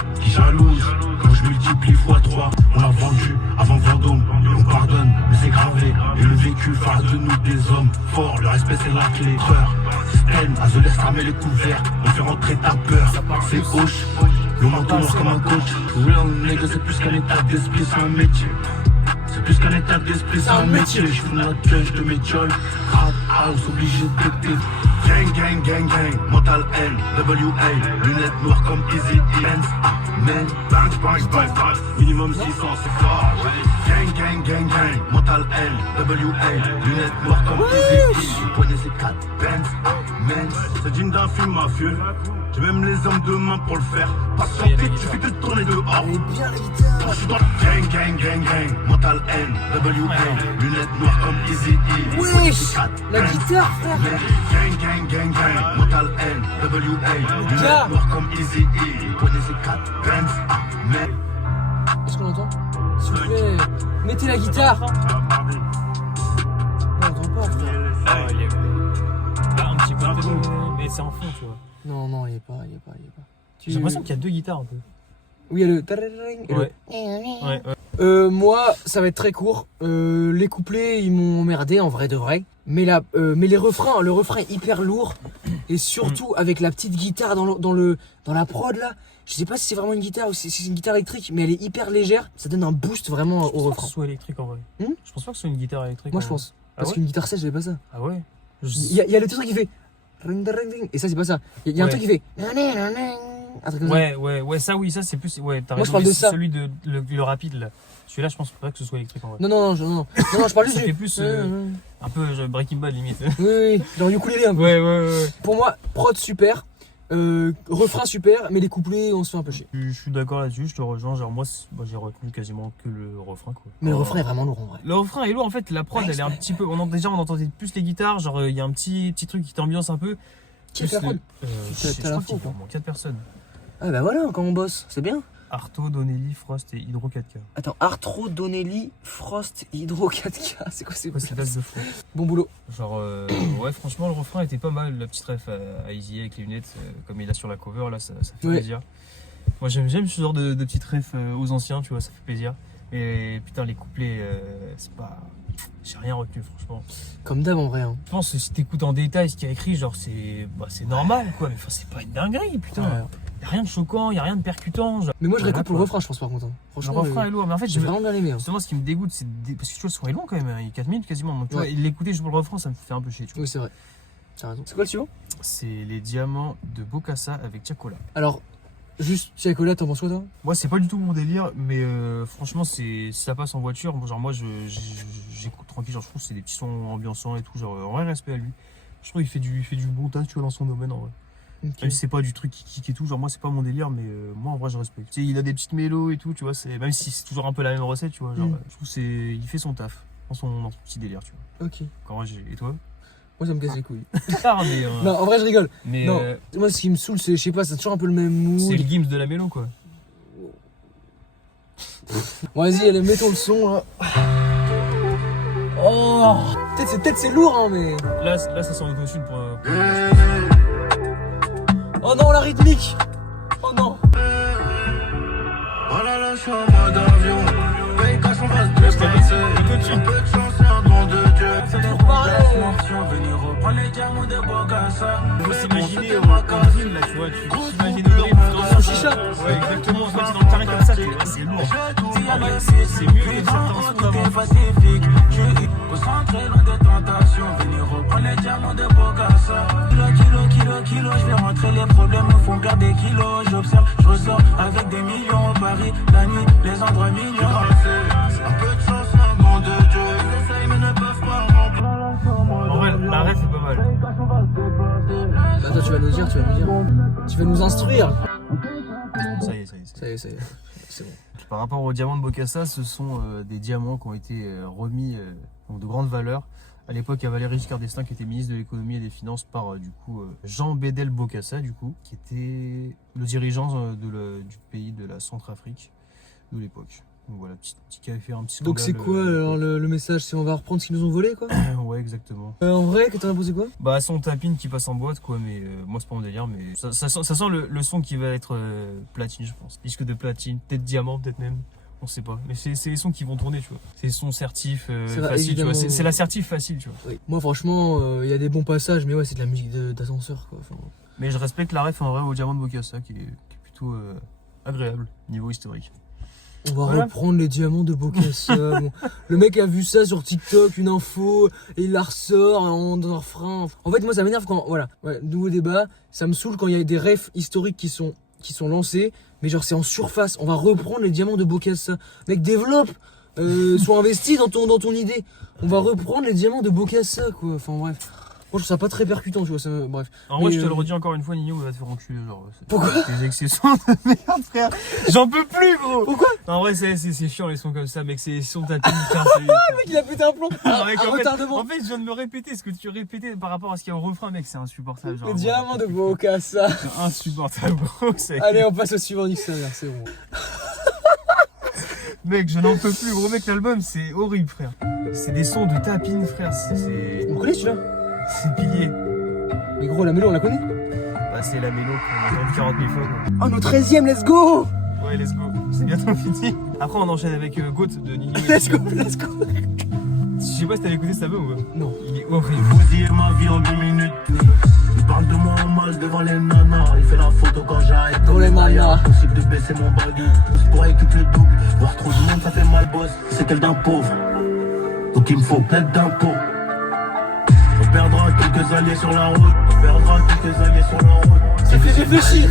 Quand je multiplie x3, on l'a vendu avant Vendôme. On pardonne, mais c'est gravé. Et le vécu fera de nous des hommes forts. Le respect c'est la clé. Peur, Sten, à The Laisse fermer les couverts. On fait rentrer ta peur. C'est hoche, le manteau noir comme un coach. Real nigga, c'est plus qu'un état d'esprit, c'est un métier. C'est plus qu'un état d'esprit, c'est un métier. Je fous la pioche de mes jolls. Rap house, obligé de péter. Gang, gang, gang, gang, mental N, WA, lunettes noires comme Easy Benz, man, bang, bang, bang, bang, minimum 600, c'est fort, gang, gang, gang, gang, mental N, WA, lunettes noires comme Easy, poignet c'est 4, Benz, man, c'est digne d'un film mafieux, j'ai même les hommes de main pour le faire, pas santé, tu fais que tourner dehors, Elle est bien la guitare. je suis dans le gang, gang, gang, gang, mental N, WA, lunettes noires comme Easy, Wesh, la guitare, frère. gang, gang, gang, gang, mental N, WA, lunettes noires comme Easy E, poignet c'est 4, Benz, man. Est-ce qu'on entend? S'il vous plaît, mettez la guitare. Non, on entend pas, frère. Ah, il y a un petit peu, mais c'est en fond, tu vois. Non, il est pas. J'ai l'impression qu'il y a 2 guitares un peu. Oui, il y a le tararang et Ouais. moi, ça va être très court. Les couplets, ils m'ont emmerdé en vrai de vrai. Mais les refrains, le refrain est hyper lourd. Et surtout avec la petite guitare dans la prod là. Je sais pas si c'est vraiment une guitare ou si c'est une guitare électrique, mais elle est hyper légère. Ça donne un boost vraiment au Je pense pas que refrain. ce soit électrique en vrai. Hmm, Je pense pas que ce soit une guitare électrique. moi en je vrai. pense. Ah Parce ouais qu'une guitare sèche, j'avais pas ça. Ah ouais. Il y a le truc qui fait. Et ça, c'est pas ça. Il y a un Ouais. truc qui fait. Un truc comme ça. Ouais, ça oui, ça c'est plus. Ouais, t'as Moi, je raison, parle mais de c'est ça. celui de le rapide là. Celui-là, je pense pas que ce soit électrique en vrai. Non, je parle juste Ça du. fait plus un peu Breaking Bad limite. Oui, genre ukulélé un peu. Ouais. Pour moi, prod super, refrain super, mais les couplets, on se fait un peu chier. Je suis d'accord là-dessus, je te rejoins. Genre, moi, j'ai retenu quasiment que le refrain quoi. Mais le refrain est vraiment lourd en vrai. Le refrain est lourd en fait, la prod elle est un petit peu. Déjà, on entendait plus les guitares, genre il y a un petit truc qui t'ambiance un peu. Qui a fait la prod Je T'as crois l'info qu'il y ou pas a au moins 4 personnes. Ah bah voilà, quand on bosse, c'est bien. Arto, Donnelly, Frost et Hydro 4K. Attends, Artro, Donnelly, Frost, Hydro 4K, c'est quoi ces Ouais, c'est date de fou. Bon boulot. Genre, ouais, franchement, le refrain était pas mal. La petite ref à Easy avec les lunettes, comme il a sur la cover, là, ça fait Ouais. plaisir. Moi, j'aime ce genre de petite ref aux anciens, tu vois, ça fait plaisir. Et putain, les couplets, c'est pas. J'ai rien retenu, franchement. Comme d'hab en vrai. Hein. Je pense que si t'écoutes en détail ce qu'il y a écrit, genre, c'est normal, quoi. Mais enfin, c'est pas une dinguerie, putain. Ouais. Y'a rien de choquant, y'a rien de percutant. Genre. Mais moi je Voilà, réécoute pour le quoi. refrain, je pense par contre. Hein. Le Franchement, refrain est lourd, mais en fait, j'ai vraiment bien aimé. Hein. justement, ce qui me dégoûte, c'est parce que tu vois, le son est long quand même, hein, il y a 4 minutes quasiment. Donc, tu vois, Ouais. l'écouter juste pour le refrain, ça me fait un peu chier, tu vois. Oui, c'est vrai. T'as raison. C'est quoi le suivant? C'est les diamants de Bokassa avec Chacola. Alors, juste, Tiakola, t'en penses quoi toi? Moi, c'est pas du tout mon délire, mais franchement, si ça passe en voiture, genre moi, j'écoute tranquille, genre je trouve que c'est des petits sons ambiançants et tout, genre en vrai, respect à lui. Je trouve qu'il fait du bon taf, tu vois, dans son domaine en vrai. Ok. Même si c'est pas du truc qui kick et tout, genre moi, c'est pas mon délire, mais moi, en vrai, je respecte. Tu sais, il a des petites mélos et tout, tu vois, même si c'est toujours un peu la même recette, tu vois, genre, je trouve il fait son taf dans son petit délire, tu vois. Ok. Quand et toi? Moi ça me casse les couilles. Tard, mais. Non, en vrai je rigole. mais non. Moi ce qui me saoule, c'est, je sais pas, c'est toujours un peu le même mood. c'est le Gims de la mélo, quoi. Bon, vas-y, allez, mettons le son là. Oh, peut-être c'est lourd, hein, mais. Là ça sent l'autotune pour. Oh non, la rythmique. Oh non. Oh là là, je suis en mode avion. Paye cash, on va se déplacer. Un peu de chance et un don de Dieu. C'est des roues venir reprendre les diamants de Bokassa. Faut s'imaginer en ville là, tu vois, tu t'imagines une grille dans Son chicha. Ouais, exactement, quand tu es dans le carré comme ça, c'est lourd. C'est mieux que certains sons d'avant. Pacifique, je suis concentré loin des tentations. Venir reprendre les diamants de Bokassa. Kilo, je vais rentrer, les problèmes me font perdre des kilos. J'observe, je ressors avec des millions au Paris. La nuit, les endroits mignons. Un peu de chance, un nom de Dieu. Ils essayent mais ne peuvent pas remplir. En vrai, la ref est pas mal. Attends, tu vas nous dire. Tu vas nous instruire. Ça y est. Ça y est. C'est bon. Par rapport aux diamants de Bokassa, ce sont des diamants qui ont été remis donc de grande valeur. À l'époque, il y a Valéry Giscard d'Estaing qui était ministre de l'économie et des finances par Jean Bédel Bokassa, qui était le dirigeant du pays de la Centrafrique de l'époque. Donc voilà, petit café, un petit scandale. Donc c'est quoi alors le message? C'est on va reprendre ce qu'ils nous ont volé quoi? Ouais, exactement. En vrai, que t'en as posé quoi? Bah, son tapine qui passe en boîte, quoi, mais moi, c'est pas mon délire, mais ça sent le son qui va être platine, je pense. Disque de platine, peut-être diamant, peut-être même. On sait pas. Mais c'est les sons qui vont tourner, tu vois. C'est les sons certifs facile, tu vois. C'est l'assertif facile, tu vois. Oui. Moi, franchement, il y a des bons passages, mais ouais, c'est de la musique d'ascenseur, quoi. Enfin... Mais je respecte la ref en vrai au diamant de Bokassa, qui est plutôt agréable, niveau historique. On va reprendre les diamants de Bokassa. Bon. Le mec a vu ça sur TikTok, une info, et il la ressort dans un refrain. En fait, moi, ça m'énerve quand, voilà, ouais, nouveau débat, ça me saoule quand il y a des refs historiques qui sont lancés, mais genre c'est en surface. On va reprendre les diamants de Bokassa. Mec, développe, sois investi dans ton idée. On va reprendre les diamants de Bokassa, quoi. Enfin bref. Moi je trouve ça pas très percutant, tu vois, ça, bref. En vrai, je te le redis encore une fois, Nino, il va te faire enculer, genre. Pourquoi? Tes accessoires de merde, frère. J'en peux plus, gros. Pourquoi? En vrai, c'est chiant les sons comme ça, mec. C'est les sons de ta putain, mec, il a pété un plomb. En fait, je viens de me répéter ce que tu répétais par rapport à ce qu'il y a au refrain, mec. C'est insupportable. Genre, Les diamants de Bokassa. C'est insupportable, gros. Allez, on passe au suivant, Nick Samer, c'est bon. Mec, je n'en peux plus, gros. Mec, l'album, c'est horrible, frère. C'est des sons de tapine, frère. On connaît celui-là? C'est pilier. Mais gros, la mélo, on la connaît? Bah, c'est la mélo qu'on a entendu 40 000 fois, quoi. Oh, nos 13e, let's go! Ouais, let's go. C'est bientôt fini. Après, on enchaîne avec Goat de Nino. Let's go, let's go. Je sais pas si t'avais écouté cet album ou pas. Non. Il est horrible. Bousiller ma vie en 2 minutes. Il parle de moi en mal devant les nanas. Il fait la photo quand j'arrête. Pour les nanas. Impossible de baisser mon baggy. Juste pour équipe le double. Voir trop de monde, ça fait mal, boss. C'est quel d'un pauvre. Donc il me faut plein d'impôts. On perdra quelques alliés sur la route. On perdra quelques alliés sur la route. Ça fait réfléchir.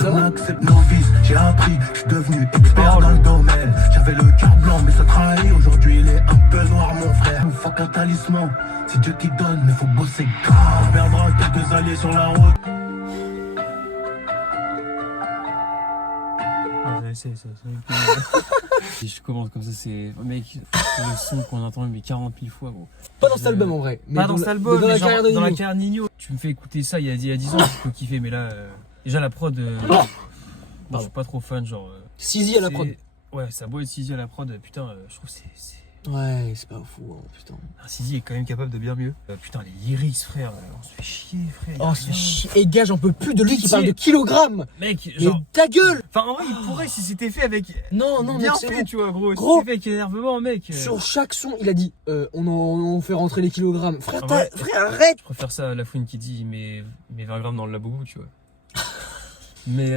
J'en accepte novice, j'ai appris, je suis devenu expert dans le domaine. J'avais le cœur blanc mais ça trahit, aujourd'hui il est un peu noir mon frère. Fuck un talisman, c'est Dieu qui donne mais faut bosser grave. On perdra quelques alliés sur la route. Si je commence comme ça, c'est. Mec, le son qu'on entend mais 40 000 fois, gros. Pas dans cet album en vrai. Pas dans cet album, dans la carrière de Nino. Dans la carrière de Nino. Tu me fais écouter ça il y a 10 ans, je peux kiffer, mais là, déjà la prod. Bon, je suis pas trop fan, genre. Sizi à la prod. Ouais, ça a beau être Sizi à la prod, putain, je trouve que c'est. Ouais, c'est pas fou, hein, putain. Sizi est quand même capable de bien mieux. Putain, les lyrics, frère, on se fait chier, frère. Oh, c'est chier. Et gars, j'en peux plus de lui qui parle de kilogrammes. Mec, mais genre. ta gueule. Enfin, en vrai, il pourrait si c'était fait avec. Non, bien mec, fait, tu vois, gros. Si Gros. c'était fait avec énervement, mec. Sur chaque son, il a dit on fait rentrer les kilogrammes. Frère, Ouais. frère, arrête. Je préfère ça à la fouine qui dit mais 20 grammes dans le laboubou, tu vois. Mais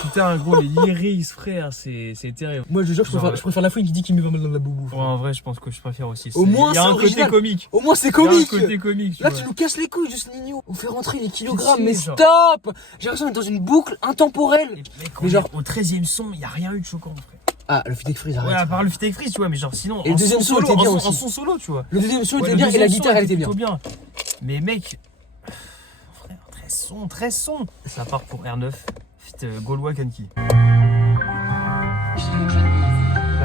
putain, gros, les lyrics, frère, c'est terrible. Moi, je jure, je préfère la fouine qui dit qu'il met 20 mal dans la boubou. Ouais, en vrai, je pense que je préfère aussi. Au moins, il y a c'est un côté original. comique. Au moins, c'est Il y comique. a un côté comique. Là, vois. tu nous casses les couilles, juste Nino. On fait rentrer les kilogrammes, Si, mais genre. stop. J'ai l'impression d'être dans une boucle intemporelle. Mec, Mais genre- au 13ème son, il n'y a rien eu de choquant, frère. Ah, le feat avec Freeze, Ouais, arrête. à part le feat avec Freeze, tu vois, mais genre sinon. Et le en deuxième son solo, était bien en aussi. son solo, tu vois. Le deuxième son Ouais, était le bien et la deuxième son guitare, elle était bien. plutôt bien. Mais mec. Frère, 13 sons. Ça part pour R9. Feat Gaulois Kanki. La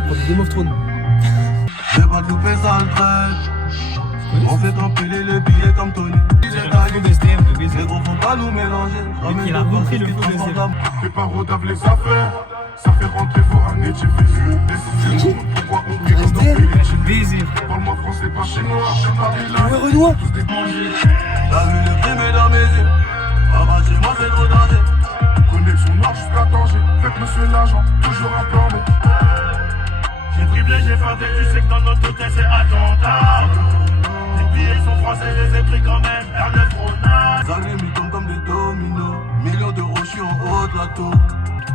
prod de Game of Thrones. J'ai pas de louper ça le trait. On fait empiler les billets comme Tony. J'ai le de SDM de baiser. Les gros faut pas nous mélanger. Il a repris le flow de SDM. Fais pas rodave les affaires. Ça fait rentrer fort un édifice. Décision, pourquoi on prie comme dans SDM. le J'ai baisé, frère. Parle-moi français, pas chinois. Je Paris là. Ouais, Renoir. Tous des mangés. T'as vu le primé dans mes yeux. Ah bah chez moi c'est trop danger. Connexion noire jusqu'à Tanger. Faites monsieur l'agent, toujours un plan B. J'ai dribblé, j'ai feinté, tu sais que dans notre hôtel c'est attentat. Les billets sont français, je les ai pris quand même. R9 Rona. Ça les mis comme des dominos. Millions d'euros, je suis en haut de la tour.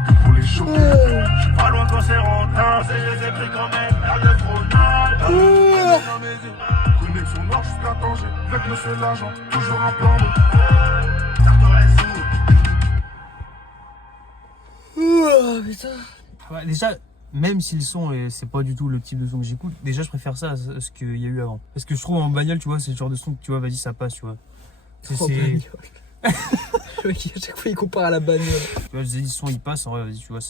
Que pour les choquer. Je suis pas loin quand c'est rentable. Je les ai pris quand même. R9 Rona. Connexion noire jusqu'à Tanger. Faites monsieur l'agent, toujours un plan B. Putain. Ouais, déjà, même si le son, c'est pas du tout le type de son que j'écoute, déjà je préfère ça à ce qu'il y a eu avant. Parce que je trouve en bagnole, tu vois, c'est le genre de son que tu vois, vas-y, ça passe, tu vois. Oh, bagnole. Le mec, à chaque fois, il compare à la bagnole. Tu vois, je dis, le son il passe, en vrai, vas-y, tu vois,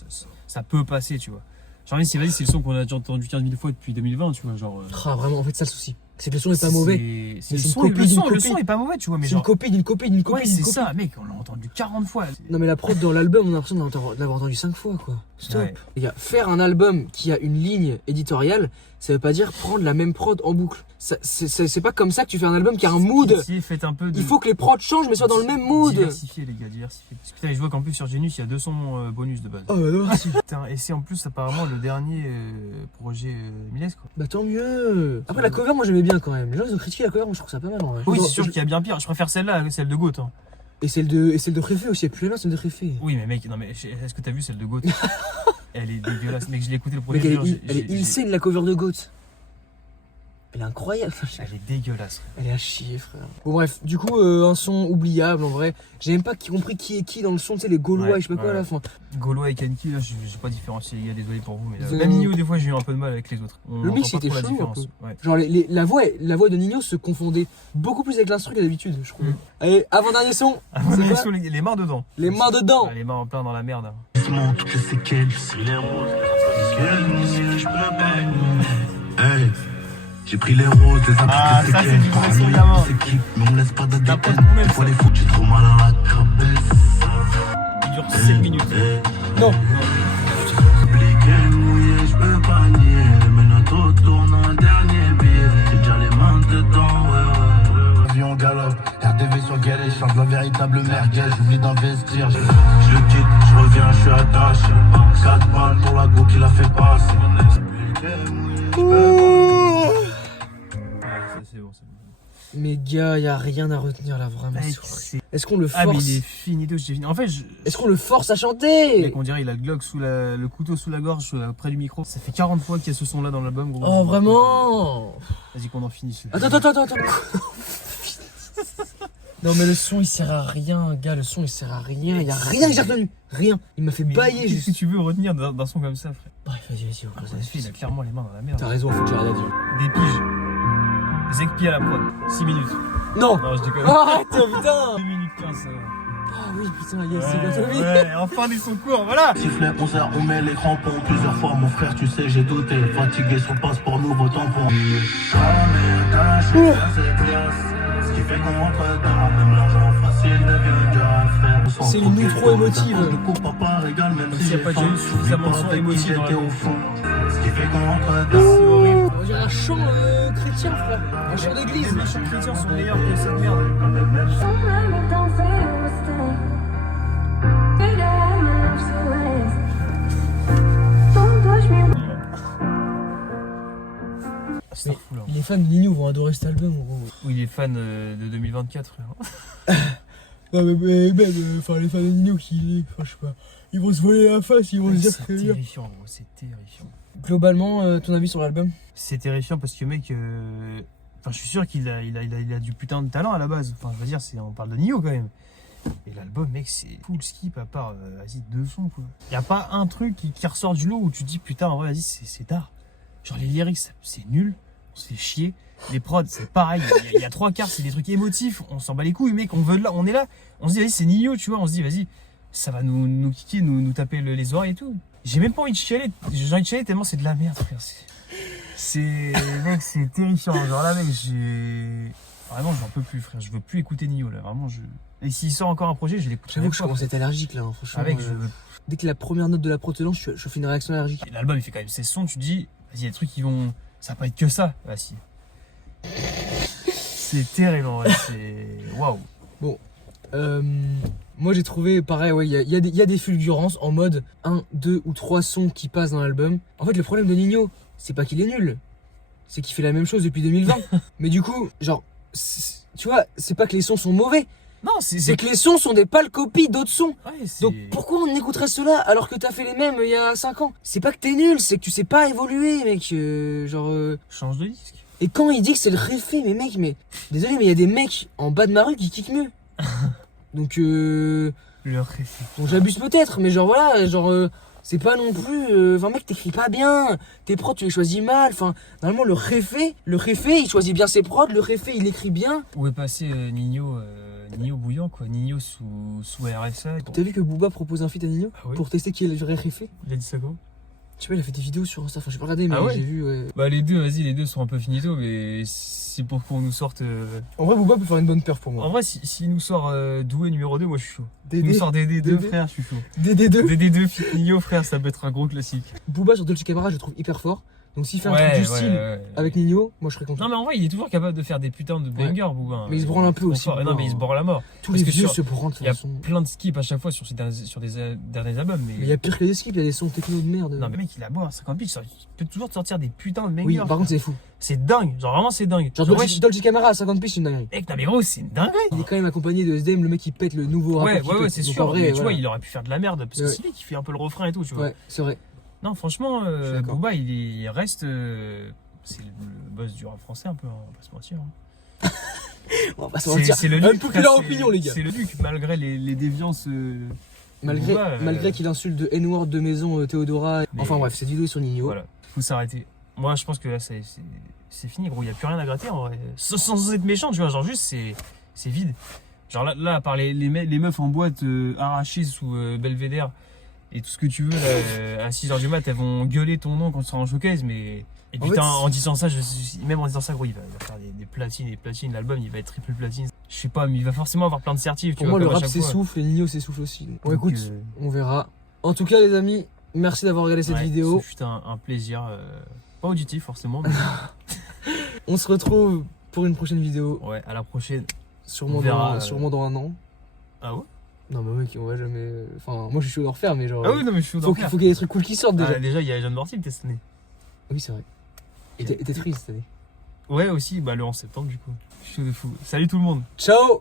ça peut passer, tu vois. Genre, même si, vas-y, c'est le son qu'on a déjà entendu 15 000 fois depuis 2020, tu vois, genre. Ah, vraiment, en fait, ça le souci. C'est que le son est pas mauvais. C'est une le son, copie d'une copie. le son est pas mauvais, tu vois, mais C'est une genre. copie d'une copie d'une copie Ouais, d'une c'est copie. ça, mec, on l'a entendu 40 fois. Non mais la prod dans l'album, on a l'impression de l'avoir entendu 5 fois quoi. Stop. Ouais. Les gars, faire un album qui a une ligne éditoriale, ça veut pas dire prendre la même prod en boucle. C'est pas comme ça que tu fais un album qui a un mood. Faites un peu de... Il faut que les prods changent mais soient dans le même mood. Diversifier les gars, diversifier. Parce que putain, je vois qu'en plus sur Genius, il y a 200 bonus de base. Oh bah non. Putain, et c'est en plus apparemment le dernier projet Miles quoi. Bah tant mieux. Après la cover, moi j'aimais bien quand même. Les gens ils ont critiqué la cover, moi je trouve ça pas mal en vrai. Oui, c'est sûr qu'il y a bien pire. Je préfère celle-là, celle de Goat. Hein. Et celle de Réfé aussi, il n'y a plus la main, celle de Réfé. Oui, mais mec, non mais est-ce que t'as vu celle de Goat? Elle est dégueulasse. Mec, je l'ai écouté le premier Mec, jour. elle est insane la cover de Goat. Elle est incroyable. Elle est dégueulasse. Elle est à chier, frère. Bon, bref, du coup, un son oubliable en vrai. J'ai même pas compris qui est qui dans le son, tu sais, les Gaulois Ouais, et je sais pas quoi à la fin. Gaulois et Kenki, là, j'ai pas différencié, les gars, désolé pour vous, mais Ils même ont- Nino, des fois, j'ai eu un peu de mal avec les autres. On Le mix entend pas était trop la chelou, différence. un Ouais. Genre, la voix de Nino se confondait beaucoup plus avec l'instru que d'habitude, je trouve. Mm. Allez, avant-dernier son. Ah, C'est mais quoi sur les mains dedans. Les mains dedans. Ah, les mains en plein dans la merde. Hein. Doucement, toutes les séquelles, c'est les roses. Je peux pas. Hey, j'ai pris les roses, les Ah, appliqués, ça, c'est du séquelles. son gamin. C'est qui, mais on laisse pas T'as d'ADN. pas de combien, Des fois ça les fous, j'ai trop mal à la cabesse. Il dure 7 minutes. Non. Compliqué, mouillé, je peux pas nier. Les menottes tournent un dernier billet. J'ai déjà les mains dedans, ouais. Avion galope, RDV sur Galais, je charge la véritable merguez. J'oublie d'investir, je le quitte, je reviens, je suis attaché. 4 balles pour la go qui l'a fait passer. Compliqué, mouillé, je peux Ça, c'est bon, c'est bon. Mais gars, y a rien à retenir là, vraiment. Mec, c'est horrible. Est-ce qu'on le Ah, mais force il est finito, j'ai fini. En fait, Est-ce qu'on le force à chanter? mec, on dirait il a le Glock le couteau sous la gorge, près du micro. Ça fait 40 fois qu'il y a ce son là dans l'album, gros. Oh, vraiment? Vas-y, qu'on en finisse. Attends. Non mais le son il sert à rien, gars, le son il sert à rien, il y a rien que j'ai retenu, rien. Il m'a fait Mais bailler qu'est-ce juste. que tu veux retenir d'un son comme ça, frère? Bref, vas-y, on Ça fait, il a clairement les mains dans la merde. T'as raison, faut que j'ai rien à dire. Des piges. Zekpi à la prod. 6 minutes. Non. Non, je déconne. Oh, arrête, putain. 2 minutes 15, ça va. Ah oui, putain, yes, c'est bientôt fini. Ouais, enfin des sons courts, voilà. Sifflet, on serre, on met les crampons. Plusieurs fois, mon frère, tu sais, j'ai douté. Fatigué sur le passeport, nouveau tampon. Ce qui fait qu'on rentre tard, même l'argent facile devient dur, frère. C'est une outro émotive. Papa régale, même si S'il y a j'ai pas faim. déjà eu suffisamment de sons J'oublie pas avec qui émotifs dans j'étais la au fond. Ce qui fait qu'on rentre C'est tard. horrible. On dirait un chant chrétien, frère. Un chant d'église. Les chants chrétiens sont meilleurs que cette merde. Mais les fans de Nino vont adorer cet album, gros. Oui, il est fan de 2024, frère. Non mais même, enfin les fans de Nino enfin je sais pas, ils vont se voler la face, ils vont se dire C'est que bien. terrifiant, gros, c'est terrifiant. Globalement, ton avis sur l'album? C'est terrifiant parce que, mec, enfin, je suis sûr qu'il a du putain de talent à la base. Enfin, je veux dire, on parle de Nio quand même. Et l'album, mec, c'est full skip à part, vas-y, 2 sons, quoi. Y a pas un truc qui ressort du lot où tu te dis, putain, en vrai, vas-y, c'est tard. Genre, les lyrics, c'est nul, on se fait chier. Les prods, c'est pareil. Il y a 3 quarts, c'est des trucs émotifs. On s'en bat les couilles, mec, on est là. On se dit, vas-y, c'est Nio, tu vois. On se dit, vas-y, ça va nous kicker, nous taper les oreilles et tout. J'ai même pas envie de chialer. J'ai envie de chialer tellement c'est de la merde, frère. Mec, c'est terrifiant. Genre là, mec, vraiment, j'en peux plus, frère. Je veux plus écouter Nio, là. Vraiment, Et s'il sort encore un projet, je l'écoute. J'avoue que je commence à être allergique là, hein, franchement. Avec, Dès que la première note de la prod se lance, je fais une réaction allergique. L'album, il fait quand même ses sons. Tu te dis, vas-y, il y a des trucs qui vont. Ça va pas être que ça. Bah, si. C'est terrible, en vrai. C'est. Waouh. Bon. Moi j'ai trouvé pareil, ouais, il y a des fulgurances en mode 1, 2 ou 3 sons qui passent dans l'album. En fait, le problème de Nino, c'est pas qu'il est nul, c'est qu'il fait la même chose depuis 2020. Mais du coup, genre, tu vois, c'est pas que les sons sont mauvais, Non, c'est que les sons sont des pâles copies d'autres sons. Ouais, Donc pourquoi on écouterait cela alors que t'as fait les mêmes il y a 5 ans? C'est pas que t'es nul, c'est que tu sais pas évoluer, mec. Change de disque. Et quand il dit que c'est le réfé, mais mec, désolé, mais il y a des mecs en bas de ma rue qui kickent mieux. Donc Le réfé. bon, j'abuse peut-être, mais genre voilà, c'est pas non plus. Enfin, mec, t'écris pas bien. Tes prods, tu les choisis mal. Enfin, normalement, le réfé, il choisit bien ses prods. Le réfé, il écrit bien. Où est passé Nino bouillant, quoi. Nino sous RSA. T'as vu que Booba propose un feat à Nino Ah oui. pour tester qui est le vrai réfé? Il a dit ça quoi? Je sais pas, il a fait des vidéos sur Insta, enfin j'ai pas regardé, mais j'ai vu. Ouais. Bah les deux sont un peu finito, mais c'est pour qu'on nous sorte. En vrai, Booba peut faire une bonne perf pour moi. En vrai, s'il nous sort Doué numéro 2, moi je suis chaud. DD. Il nous sort DD2, frère, je suis chaud. DD2. DD2 fit Nino, frère, ça peut être un gros classique. Booba sur Dolce Camara, je le trouve hyper fort. Donc s'il fait un truc du style avec Nino, moi je serais content. Non mais en vrai il est toujours capable de faire des putains de bangers, Booba. Mais il se branle un peu aussi. Non mais il se branle la mort. Tous les vieux se branlent. Il y a plein de skips à chaque fois sur des derniers albums. Mais il y a pire que les skips, il y a des sons techno de merde. Non mais mec il a beau à 50 piges, il peut toujours te sortir des putains de bangers. Oui, par contre c'est fou. C'est dingue, genre vraiment c'est dingue. Genre Dolce Camara à 50 piges c'est une dinguerie. Mec non mais gros c'est une dinguerie. Il est quand même accompagné de SDM, le mec qui pète le nouveau rapport. Ouais c'est sûr, mais tu vois il aurait pu faire de la merde, parce que c'est lui qui fait un peu le refrain et tout, tu vois. Ouais, c'est vrai. Non, franchement, Booba, il reste. C'est le boss du rap français, un peu, on va pas se mentir. On va pas se mentir. C'est le Duc. Populaire opinion, les gars. C'est le Duc, malgré les déviances. Malgré qu'il insulte de N-word de maison Théodora. Enfin bref, cette vidéo est sur Nino. Voilà, faut s'arrêter. Moi, je pense que là, c'est fini, gros. Il n'y a plus rien à gratter, en vrai. Sans être méchant, tu vois, genre juste, c'est vide. Genre là, à part les meufs en boîte arrachées sous Belvédère. Et tout ce que tu veux, là, à 6h du mat, elles vont gueuler ton nom quand tu seras en showcase, mais. Et putain, en disant ça, même en disant ça, gros, il va faire des platines et platines. L'album, il va être triple platine. Je sais pas, mais il va forcément avoir plein de certifs. Pour moi, le rap s'essouffle et Nino s'essouffle aussi. Bon, écoute, on verra. En tout cas, les amis, merci d'avoir regardé cette vidéo. C'était un plaisir. Pas auditif, forcément. Mais... on se retrouve pour une prochaine vidéo. Ouais, à la prochaine. Sûrement dans un an. Ah ouais? Non mais mec, on va jamais. Enfin, moi je suis chaud d'en refaire, mais genre. Ah oui, non, mais je suis chaud d'en refaire. Faut qu'il y ait des trucs cool qui sortent déjà. Déjà, il y a Jeanne Mortil cette année. Oui, c'est vrai. Et t'es triste cette année. Ouais, aussi, bah le 11 septembre, du coup. Je suis chaud de fou. Salut tout le monde. Ciao!